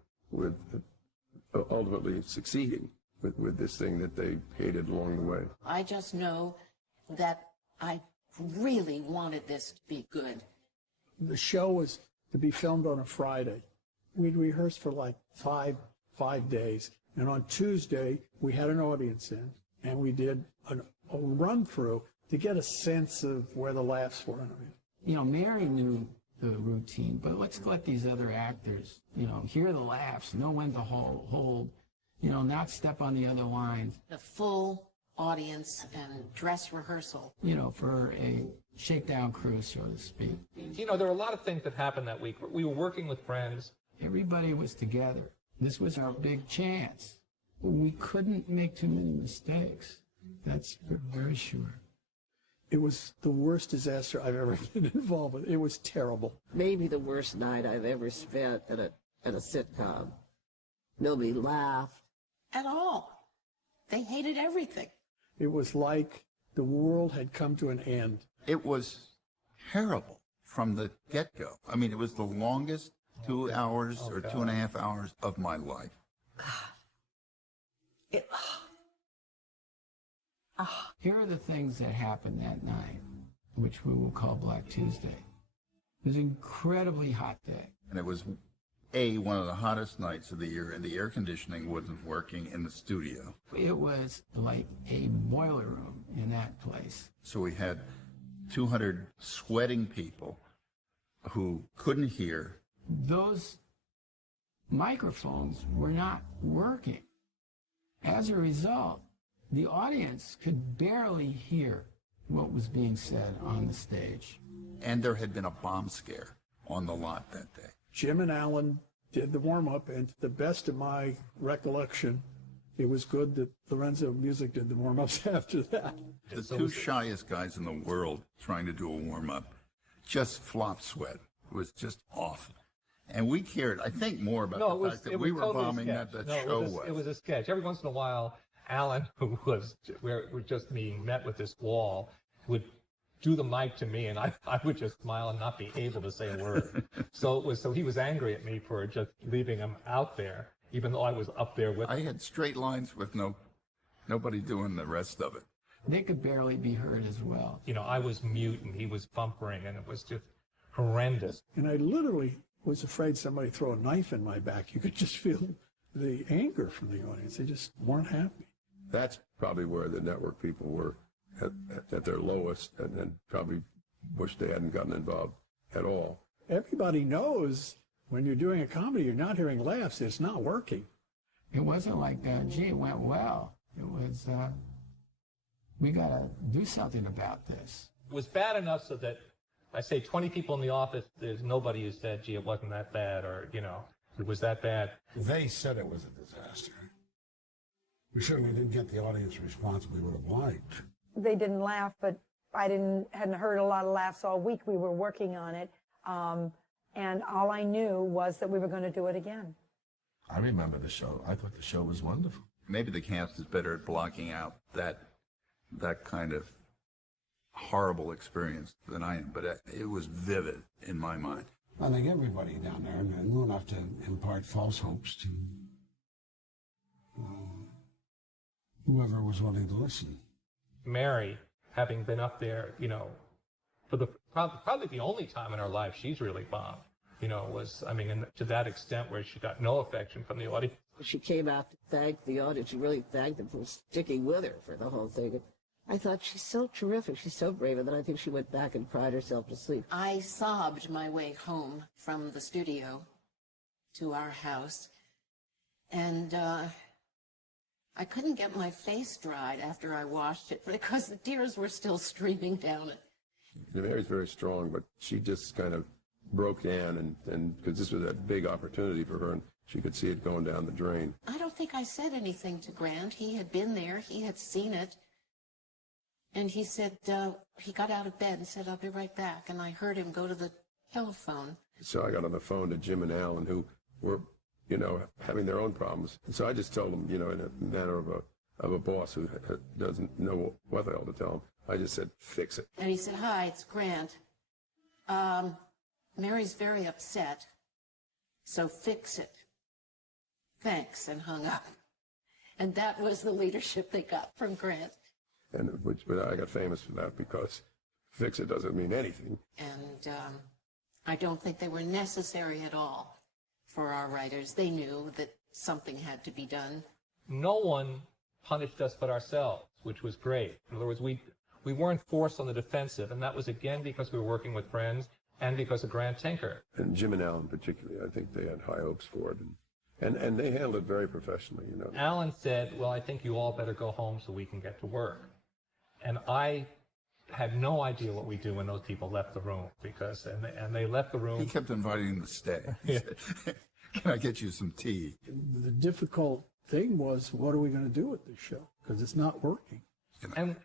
ultimately succeeding with this thing that they hated along the way. I just know that I really wanted this to be good. The show was to be filmed on a Friday. We'd rehearsed for like five days. And on Tuesday, we had an audience in, and we did a run-through to get a sense of where the laughs were. You know, Mary knew the routine, but let's let these other actors, you know, hear the laughs, know when to hold, you know, not step on the other lines. The full audience and dress rehearsal. You know, for a shakedown cruise, so to speak. You know, there were a lot of things that happened that week. We were working with friends. Everybody was together. This was our big chance. We couldn't make too many mistakes. That's for very sure. It was the worst disaster I've ever been involved with. It was terrible. Maybe the worst night I've ever spent at a sitcom. Nobody laughed. At all. They hated everything. It was like the world had come to an end. It was terrible from the get-go. I mean, it was the longest 2 hours or 2.5 hours of my life. Here are the things that happened that night, which we will call Black Tuesday. It was an incredibly hot day. And it was, one of the hottest nights of the year, and the air conditioning wasn't working in the studio. It was like a boiler room in that place. So we had 200 sweating people who couldn't hear. Those microphones were not working. As a result, the audience could barely hear what was being said on the stage. And there had been a bomb scare on the lot that day. Jim and Allan did the warm-up, and to the best of my recollection, it was good that Lorenzo Music did the warm-ups after that. The two shyest guys in the world trying to do a warm-up just flop sweat. It was just awful. And we cared, I think, more about the fact that we were totally bombing that show was. It was a sketch. Every once in a while, Allan, who was where we're just being met with this wall, would do the mic to me, and I would just smile and not be able to say a word. So he was angry at me for just leaving him out there, even though I was up there with him. I had straight lines with nobody doing the rest of it. They could barely be heard as well. You know, I was mute and he was bumpering, and it was just horrendous. And I literally was afraid somebody throw a knife in my back. You could just feel the anger from the audience. They just weren't happy. That's probably where the network people were at their lowest, and probably wish they hadn't gotten involved at all. Everybody knows when you're doing a comedy, you're not hearing laughs. It's not working. It wasn't like, gee, it went well. It was, we got to do something about this. It was bad enough so that I say 20 people in the office, there's nobody who said, gee, it wasn't that bad, or, you know, it was that bad. They said it was a disaster. We certainly didn't get the audience response we would have liked. They didn't laugh, but I hadn't heard a lot of laughs all week. We were working on it, and all I knew was that we were going to do it again. I remember the show. I thought the show was wonderful. Maybe the cast is better at blocking out that kind of horrible experience than I am, but it was vivid in my mind. I think everybody down there knew enough to impart false hopes to whoever was willing to listen. Mary, having been up there, you know, for the probably the only time in her life she's really bombed, you know, was, I mean, and to that extent where she got no affection from the audience. She came out to thank the audience. She really thanked them for sticking with her for the whole thing. I thought, she's so terrific. She's so brave. And then I think she went back and cried herself to sleep. I sobbed my way home from the studio to our house, and I couldn't get my face dried after I washed it because the tears were still streaming down it. Mary's very strong, but she just kind of broke Ann, and because this was a big opportunity for her, and she could see it going down the drain. I don't think I said anything to Grant. He had been there. He had seen it. And he said, he got out of bed and said, I'll be right back. And I heard him go to the telephone. So I got on the phone to Jim and Allan, who were, you know, having their own problems. And so I just told them, you know, in a manner of a boss who doesn't know what the hell to tell him, I just said, fix it. And he said, hi, it's Grant. Mary's very upset, so fix it. thanks, and hung up. And that was the leadership they got from Grant. But I got famous for that because fix it doesn't mean anything. And I don't think they were necessary at all for our writers. They knew that something had to be done. No one punished us but ourselves, which was great. In other words, we weren't forced on the defensive, and that was again because we were working with friends and because of Grant Tinker. And Jim and Allan particularly, I think they had high hopes for it. And they handled it very professionally, you know. Allan said, well, I think you all better go home so we can get to work. And I had no idea what we'd do when those people left the room, because, and they left the room. He kept inviting them to stay. Yeah. Can I get you some tea? The difficult thing was, what are we going to do with this show? Because it's not working. And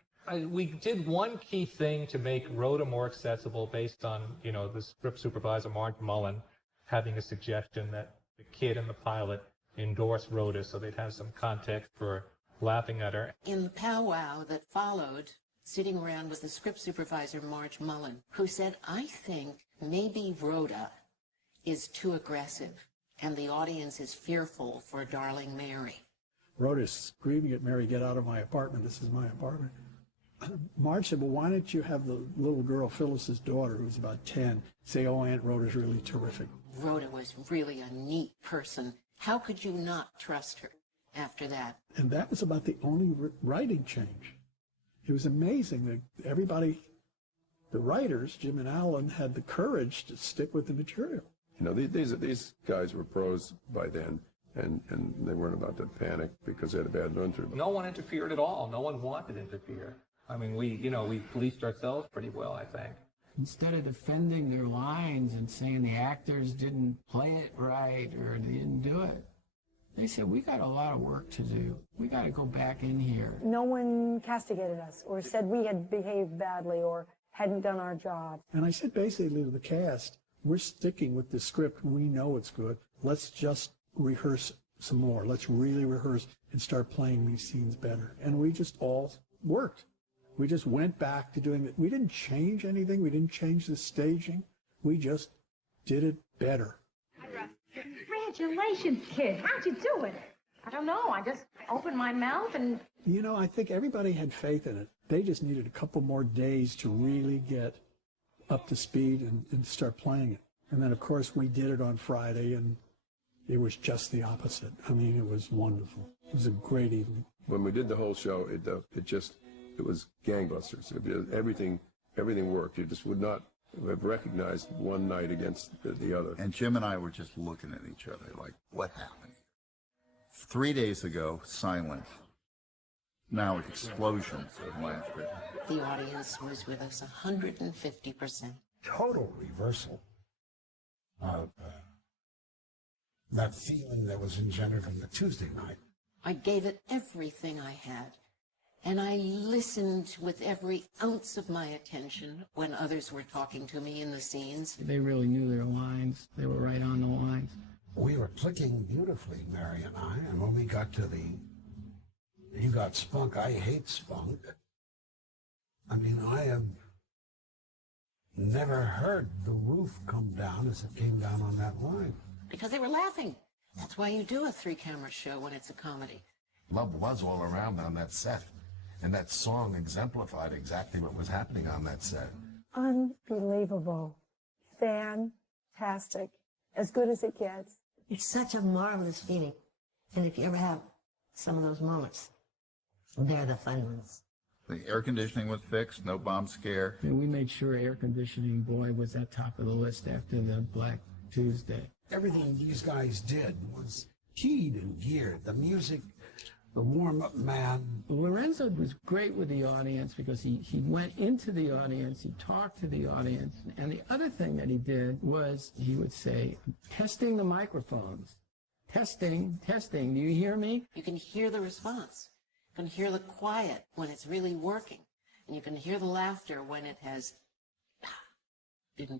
we did one key thing to make Rhoda more accessible based on, you know, the script supervisor, Mark Mullen, having a suggestion that the kid and the pilot endorse Rhoda so they'd have some context for laughing at her. In the powwow that followed, sitting around with the script supervisor, Marge Mullen, who said, I think maybe Rhoda is too aggressive and the audience is fearful for Darling Mary. Rhoda's screaming at Mary, get out of my apartment, this is my apartment. Marge said, well, why don't you have the little girl, Phyllis's daughter, who's about 10, say, oh, Aunt Rhoda's really terrific. Rhoda was really a neat person. How could you not trust her after that? And that was about the only writing change. It was amazing that everybody, the writers, Jim and Allan, had the courage to stick with the material. You know, these guys were pros by then, and they weren't about to panic because they had a bad run through. No one interfered at all. No one wanted to interfere. I mean, we policed ourselves pretty well, I think. Instead of defending their lines and saying the actors didn't play it right or they didn't do it, they said, we got a lot of work to do. We got to go back in here. No one castigated us or said we had behaved badly or hadn't done our job. And I said basically to the cast, we're sticking with the script. We know it's good. Let's just rehearse some more. Let's really rehearse and start playing these scenes better. And we just all worked. We just went back to doing it. We didn't change anything. We didn't change the staging. We just did it better. Congratulations, kid. How'd you do it? I don't know. I just opened my mouth and... You know, I think everybody had faith in it. They just needed a couple more days to really get up to speed and start playing it. And then, of course, we did it on Friday, and it was just the opposite. I mean, it was wonderful. It was a great evening. When we did the whole show, it was gangbusters. Everything worked. You just would not have recognized one night against the other. And Jim and I were just looking at each other like, what happened? 3 days ago, silent. Now explosions of laughter. The audience was with us 150%. Total reversal of that feeling that was engendered from the Tuesday night. I gave it everything I had. And I listened with every ounce of my attention when others were talking to me in the scenes. They really knew their lines. They were right on the lines. We were clicking beautifully, Mary and I, and when we got to you got spunk, I hate spunk. I mean, I have never heard the roof come down as it came down on that line. Because they were laughing. That's why you do a 3-camera show when it's a comedy. Love was all around on that set. And that song exemplified exactly what was happening on that set. Unbelievable. Fantastic. As good as it gets. It's such a marvelous feeling. And if you ever have some of those moments, they're the fun ones. The air conditioning was fixed, no bomb scare. And we made sure air conditioning, boy, was at top of the list after the Black Tuesday. Everything these guys did was keyed and geared. The music, the warm-up man. Lorenzo was great with the audience because he went into the audience, he talked to the audience, and the other thing that he did was he would say, testing the microphones. Testing, testing, do you hear me? You can hear the response. You can hear the quiet when it's really working. And you can hear the laughter when it has been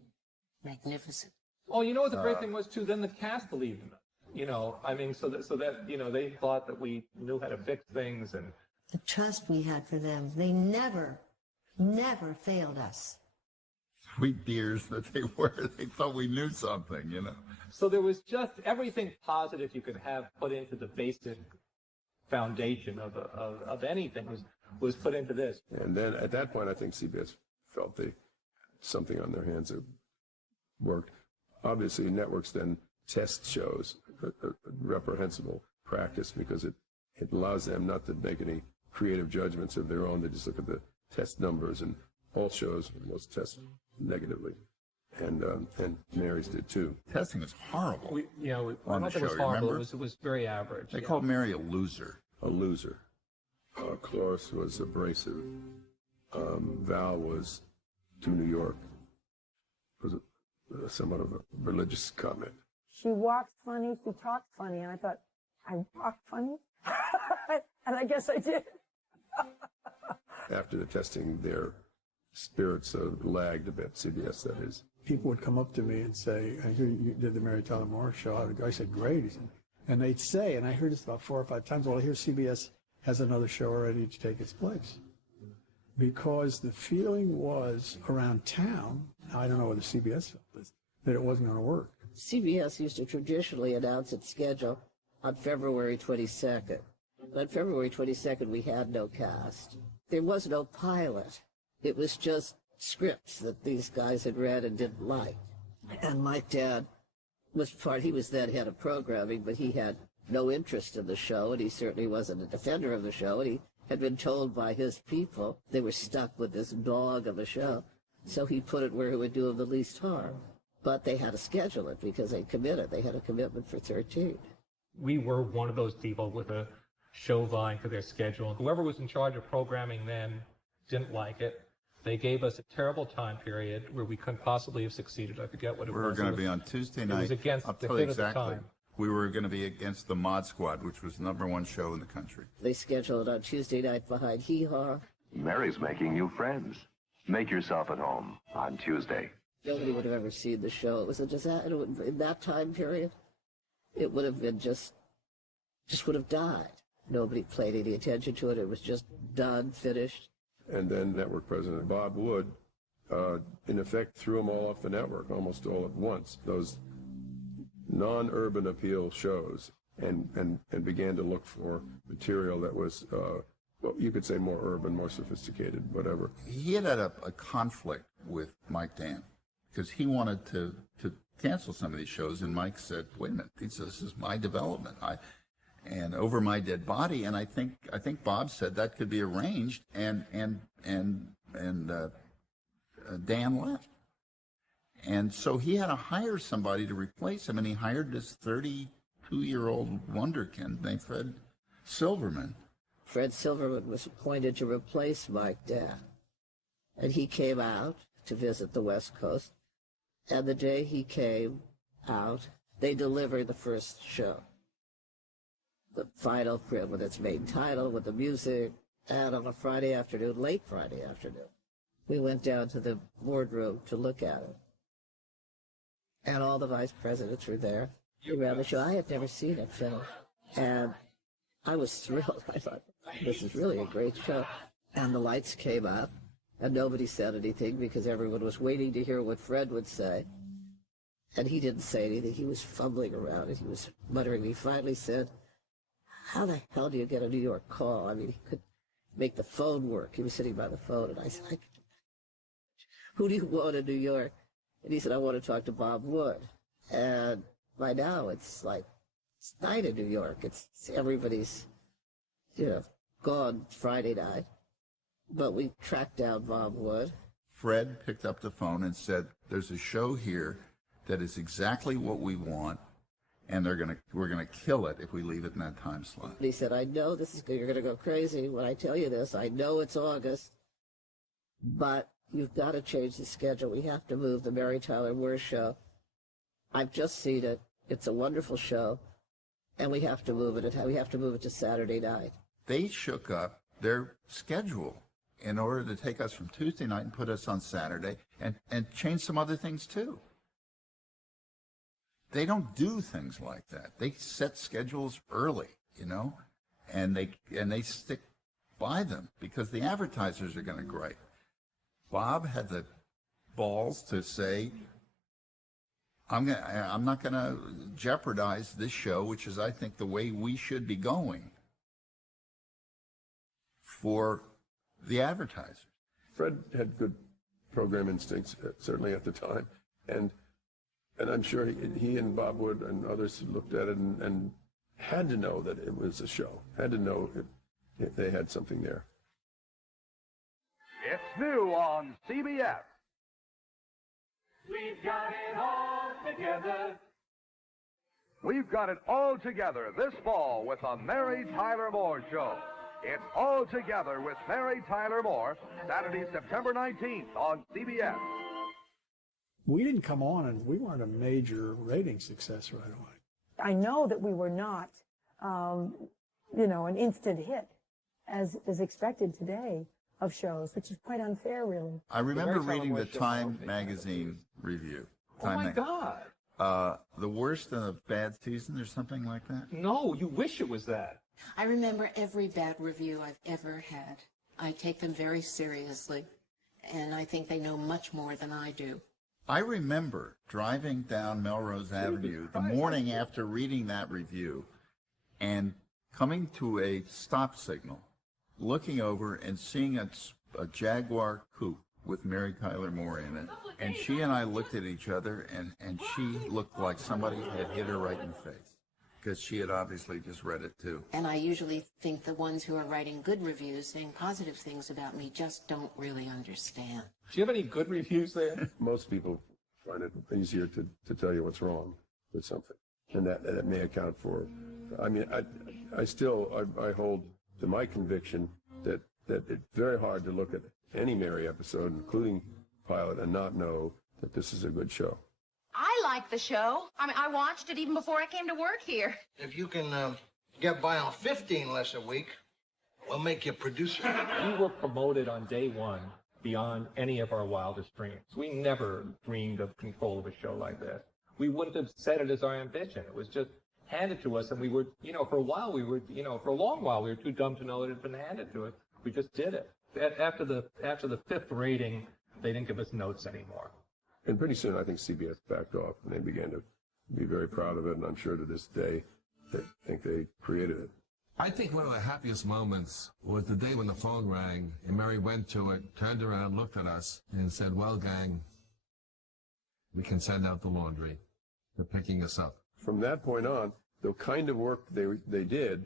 magnificent. Oh, you know what the great thing was, too? Then the cast believed in us. You know, I mean, so that you know, they thought that we knew how to fix things. And The trust we had for them, they never failed us. Sweet dears that they were. They thought we knew something, you know. So there was just everything positive you could have put into the basic foundation of anything was put into this. And then at that point, I think CBS felt they had something on their hands that worked. Obviously, networks then test shows, a reprehensible practice, because it allows them not to make any creative judgments of their own. They just look at the test numbers, and all shows almost test negatively. And Mary's did too. Testing was horrible. I on don't the think it was show, horrible. remember? It was very average. They called Mary a loser. A loser. Cloris was abrasive. Val was to New York. Was somewhat of a religious comment. She walked funny, she talked funny, and I thought, I walked funny? And I guess I did. After the testing, their spirits lagged a bit, CBS that is. People would come up to me and say, I hear you did the Mary Tyler Moore show. I said, great. He said, and they'd say, and I heard this about 4 or 5 times, well, I hear CBS has another show ready to take its place. Because the feeling was around town, I don't know whether CBS felt this, that it wasn't going to work. CBS used to traditionally announce its schedule on February 22nd. On February 22nd, we had no cast. There was no pilot. It was just scripts that these guys had read and didn't like. And my dad was he was then head of programming, but he had no interest in the show, and he certainly wasn't a defender of the show, and he had been told by his people they were stuck with this dog of a show. So he put it where it would do them the least harm. But they had to schedule it because they committed. They had a commitment for 13. We were one of those people with a show vying for their schedule. Whoever was in charge of programming then didn't like it. They gave us a terrible time period where we couldn't possibly have succeeded. I forget what it was. We were going to be on Tuesday night. It was against I'll the tell you fit of the exactly. time. We were going to be against the Mod Squad, which was the #1 show in the country. They scheduled it on Tuesday night behind Hee Haw. Mary's making new friends. Make yourself at home on Tuesday. Nobody would have ever seen the show. It was a disaster. In that time period, it would have been just would have died. Nobody paid any attention to it. It was just done, finished. And then network president Bob Wood, in effect, threw them all off the network almost all at once. Those non-urban appeal shows, and began to look for material that was, well, you could say more urban, more sophisticated, whatever. He had a conflict with Mike Dan because he wanted to cancel some of these shows, and Mike said, "Wait a minute, this is my development, and Over My Dead Body." And I think Bob said that could be arranged, and Dan left. And so he had to hire somebody to replace him, and he hired this 32-year-old wonderkind named Fred Silverman. Fred Silverman was appointed to replace Mike Dan. And he came out to visit the West Coast. And the day he came out, they delivered the first show. The final print with its main title, with the music, and on a Friday afternoon, late Friday afternoon, we went down to the boardroom to look at it. And all the vice presidents were there around the show. I had never seen it finished. And I was thrilled. I thought, this is really a great show. And the lights came up, and nobody said anything because everyone was waiting to hear what Fred would say. And he didn't say anything. He was fumbling around, and he was muttering. He finally said, "How the hell do you get a New York call?" I mean, he could make the phone work. He was sitting by the phone, and I said, "Who do you want in New York?" And he said, "I want to talk to Bob Wood." And by now, it's like, it's night in New York. It's everybody's, gone Friday night. But we tracked down Bob Wood. Fred picked up the phone and said, "There's a show here that is exactly what we want, and we're gonna kill it if we leave it in that time slot." And he said, "I know you're going to go crazy when I tell you this. I know it's August, but you've got to change the schedule. We have to move the Mary Tyler Moore show. I've just seen it. It's a wonderful show, and we have to move it. We have to move it to Saturday night." They shook up their schedule in order to take us from Tuesday night and put us on Saturday, and change some other things too. They don't do things like that. They set schedules early, and they stick by them because the advertisers are going to gripe. Bob had the balls to say, I'm not gonna jeopardize this show, which is, I think, the way we should be going for the advertisers. Fred had good program instincts, certainly at the time, and I'm sure he and Bob Wood and others looked at it and had to know that it was a show, had to know if they had something there. It's new on CBS. We've got it all together. We've got it all together this fall with the Mary Tyler Moore Show. It's All Together with Mary Tyler Moore, Saturday, September 19th on CBS. We didn't come on, and we weren't a major rating success right away. I know that we were not, an instant hit, as is expected today of shows, which is quite unfair, really. I remember reading the Time magazine review. Oh my God. The worst in a bad season or something like that? No, you wish it was that. I remember every bad review I've ever had. I take them very seriously, and I think they know much more than I do. I remember driving down Melrose Avenue the morning after reading that review and coming to a stop signal, looking over and seeing a Jaguar coupe with Mary Tyler Moore in it. And she and I looked at each other, and she looked like somebody had hit her right in the face, because she had obviously just read it too. And I usually think the ones who are writing good reviews, saying positive things about me, just don't really understand. Do you have any good reviews there? Most people find it easier to tell you what's wrong with something, and that may account for. I mean, I hold to my conviction that it's very hard to look at any Mary episode, including pilot, and not know that this is a good show. I like the show. I mean, I watched it even before I came to work here. If you can get by on 15 less a week, we'll make you producer. We were promoted on day one beyond any of our wildest dreams. We never dreamed of control of a show like this. We wouldn't have set it as our ambition. It was just handed to us, and we were, for a while, for a long while, we were too dumb to know it had been handed to us. We just did it. After the fifth rating, they didn't give us notes anymore. And pretty soon, I think CBS backed off, and they began to be very proud of it, and I'm sure to this day, they think they created it. I think one of the happiest moments was the day when the phone rang, and Mary went to it, turned around, looked at us, and said, "Well, gang, we can send out the laundry. They're picking us up." From that point on, the kind of work they did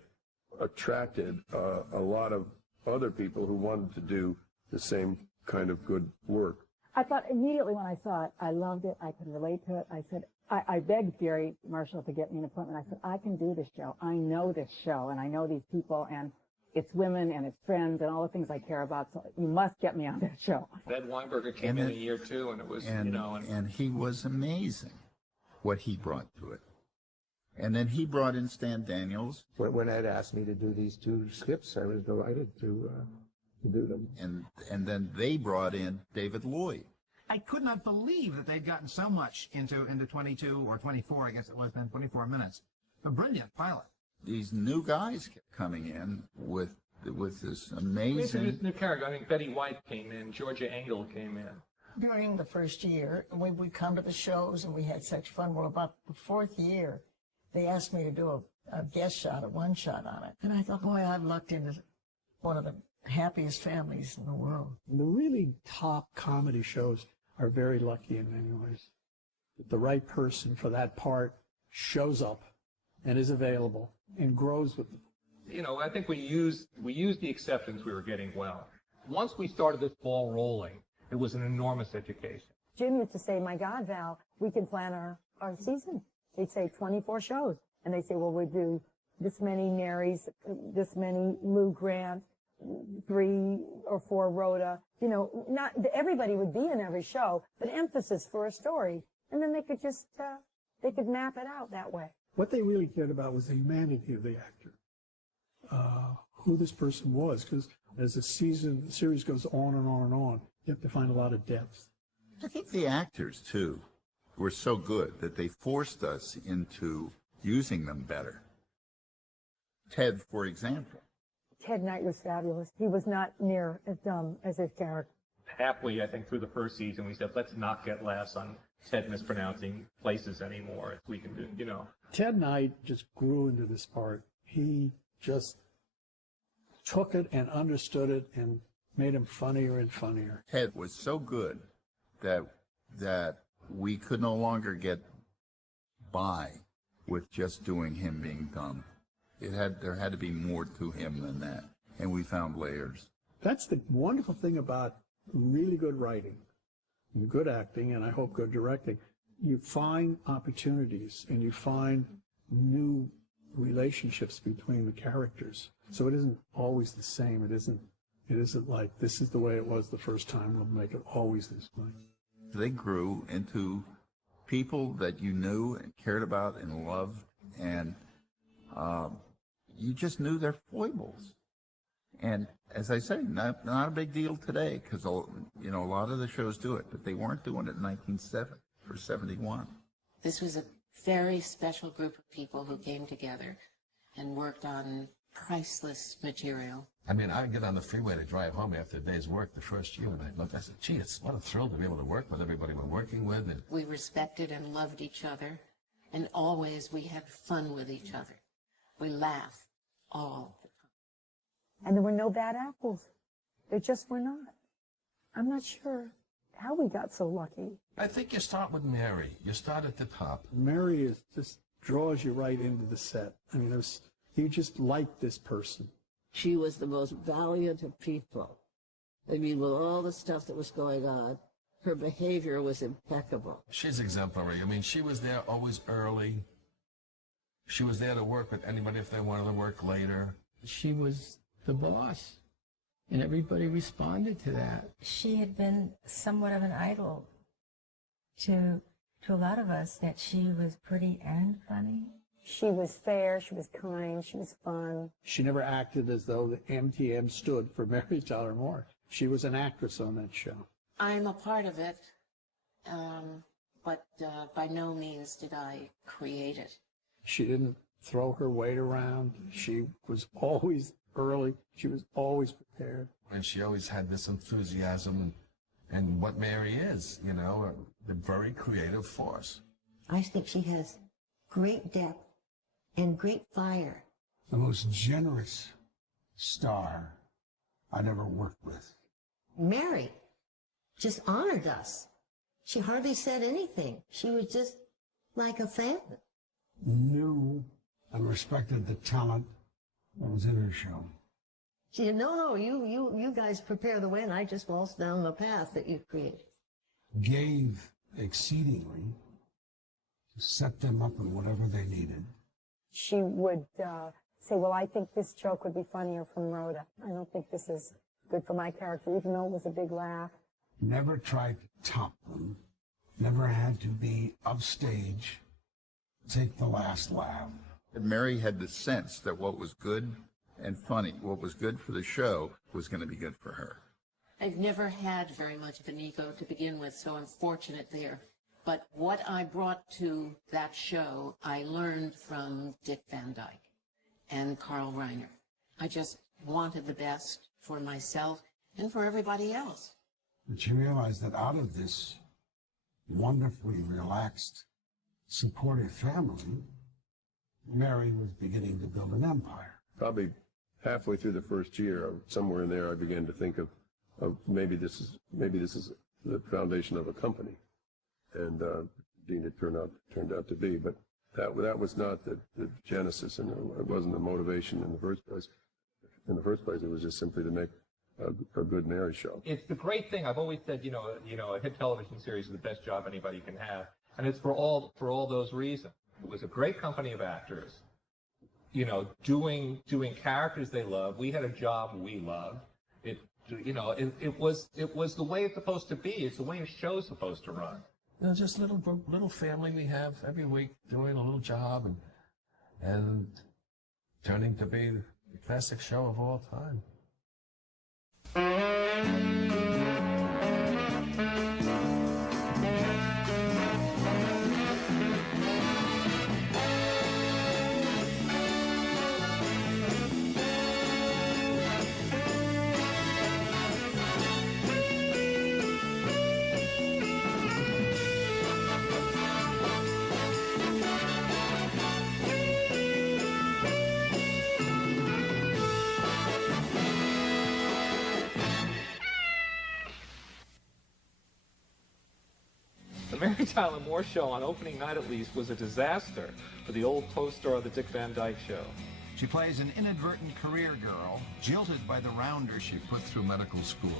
attracted a lot of other people who wanted to do the same kind of good work. I thought immediately when I saw it, I loved it. I could relate to it. I said, I begged Gary Marshall to get me an appointment. I said, I can do this show. I know this show, and I know these people, and it's women, and it's friends, and all the things I care about. So you must get me on this show. Ed Weinberger came in a year too, and it was, and he was amazing, what he brought to it. And then he brought in Stan Daniels. When Ed asked me to do these two skips, I was delighted to do them. And then they brought in David Lloyd. I could not believe that they'd gotten so much into 22 or 24, I guess it was then, 24 minutes. A brilliant pilot. These new guys kept coming in with this amazing... This new character. I mean, Betty White came in, Georgia Engel came in. During the first year, when we come to the shows and we had such fun, well, about the fourth year, they asked me to do a guest shot, a one-shot on it. And I thought, boy, I've lucked into one of the happiest families in the world. The really top comedy shows are very lucky in many ways. The right person for that part shows up and is available and grows with them. I think we used the acceptance we were getting well. Once we started this ball rolling, it was an enormous education. Jim used to say, my God, Val, we can plan our season. They'd say 24 shows. And they say, well, we do this many Marys, this many Lou Grant, 3 or 4 Rhoda. Not everybody would be in every show, but emphasis for a story. And then they could just, they could map it out that way. What they really cared about was the humanity of the actor, who this person was, because as the series goes on and on and on, you have to find a lot of depth. I think the actors, too, were so good that they forced us into using them better. Ted, for example. Ted Knight was fabulous. He was not near as dumb as his character. Halfway, I think, through the first season, we said, let's not get laughs on Ted mispronouncing places anymore. We can do, you know. Ted and I just grew into this part. He just took it and understood it and made him funnier and funnier. Ted was so good that we could no longer get by with just doing him being dumb. There had to be more to him than that, and we found layers. That's the wonderful thing about really good writing and good acting, and I hope good directing. You find opportunities and you find new relationships between the characters. So it isn't always the same. It isn't like this is the way it was the first time. We'll make it always this way. They grew into people that you knew and cared about and loved, and you just knew their foibles. And as I say, not a big deal today, because you know a lot of the shows do it, but they weren't doing it in 1970 or 71. This was a very special group of people who came together and worked on priceless material. I mean, I get on the freeway to drive home after a day's work the first year, and I looked, I said, gee, it's what a thrill to be able to work with everybody we're working with. And we respected and loved each other, and always we had fun with each other. We laughed all the time. And there were no bad apples. There just were not. I'm not sure how we got so lucky. I think you start with Mary. You start at the top. Mary just draws you right into the set. I mean, you just like this person. She was the most valiant of people. I mean, with all the stuff that was going on, her behavior was impeccable. She's exemplary. I mean, she was there always early. She was there to work with anybody if they wanted to work later. She was the boss, and everybody responded to that. She had been somewhat of an idol to a lot of us, that she was pretty and funny. She was fair, she was kind, she was fun. She never acted as though the MTM stood for Mary Tyler Moore. She was an actress on that show. I'm a part of it, but by no means did I create it. She didn't throw her weight around. She was always early. She was always prepared. And she always had this enthusiasm and what Mary is, you know, the very creative force. I think she has great depth and great fire. The most generous star I'd ever worked with. Mary just honored us. She hardly said anything. She was just like a fan. Knew and respected the talent that was in her show. She said, no, you guys prepare the way, and I just waltz down the path that you've created. Gave exceedingly to set them up in whatever they needed. She would say, well, I think this joke would be funnier from Rhoda. I don't think this is good for my character, even though it was a big laugh. Never tried to top them. Never had to be upstage, take the last laugh. And Mary had the sense that what was good and funny, what was good for the show, was going to be good for her. I've never had very much of an ego to begin with, so I'm fortunate there. But what I brought to that show, I learned from Dick Van Dyke and Carl Reiner. I just wanted the best for myself and for everybody else. But she realized that out of this wonderfully relaxed, supportive family, Mary was beginning to build an empire. Probably halfway through the first year, somewhere in there, I began to think of maybe this is the foundation of a company, and indeed it turned out to be. But that was not the genesis, and it wasn't the motivation in the first place. In the first place, it was just simply to make a good Mary show. It's the great thing. I've always said, a hit television series is the best job anybody can have, and it's for all those reasons. It was a great company of actors, doing characters they love. We had a job we loved. It was the way it's supposed to be. It's the way a show's supposed to run. Just a little family we have every week doing a little job and turning to be the classic show of all time. Mary Tyler Moore Show, on opening night at least, was a disaster for the old co-star of the Dick Van Dyke Show. She plays an inadvertent career girl, jilted by the rounders she put through medical school.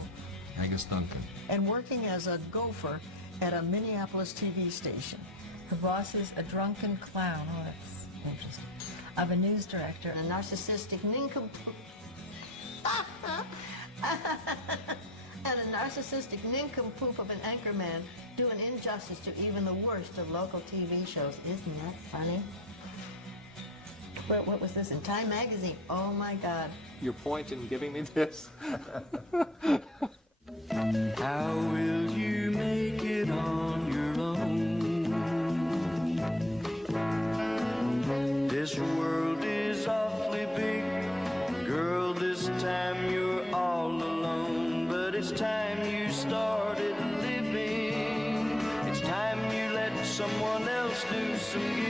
Angus Duncan. And working as a gopher at a Minneapolis TV station. Her boss is a drunken clown. Oh, that's interesting. Of a news director. A narcissistic nincompoop. And a narcissistic nincompoop of an anchorman doing injustice to even the worst of local TV shows. Isn't that funny? What was this in Time Magazine? Oh my God. Your point in giving me this? How will you make it on your own? This world is awfully big. Girl, this time you're all alone. But it's time you started living. It's time you let someone else do some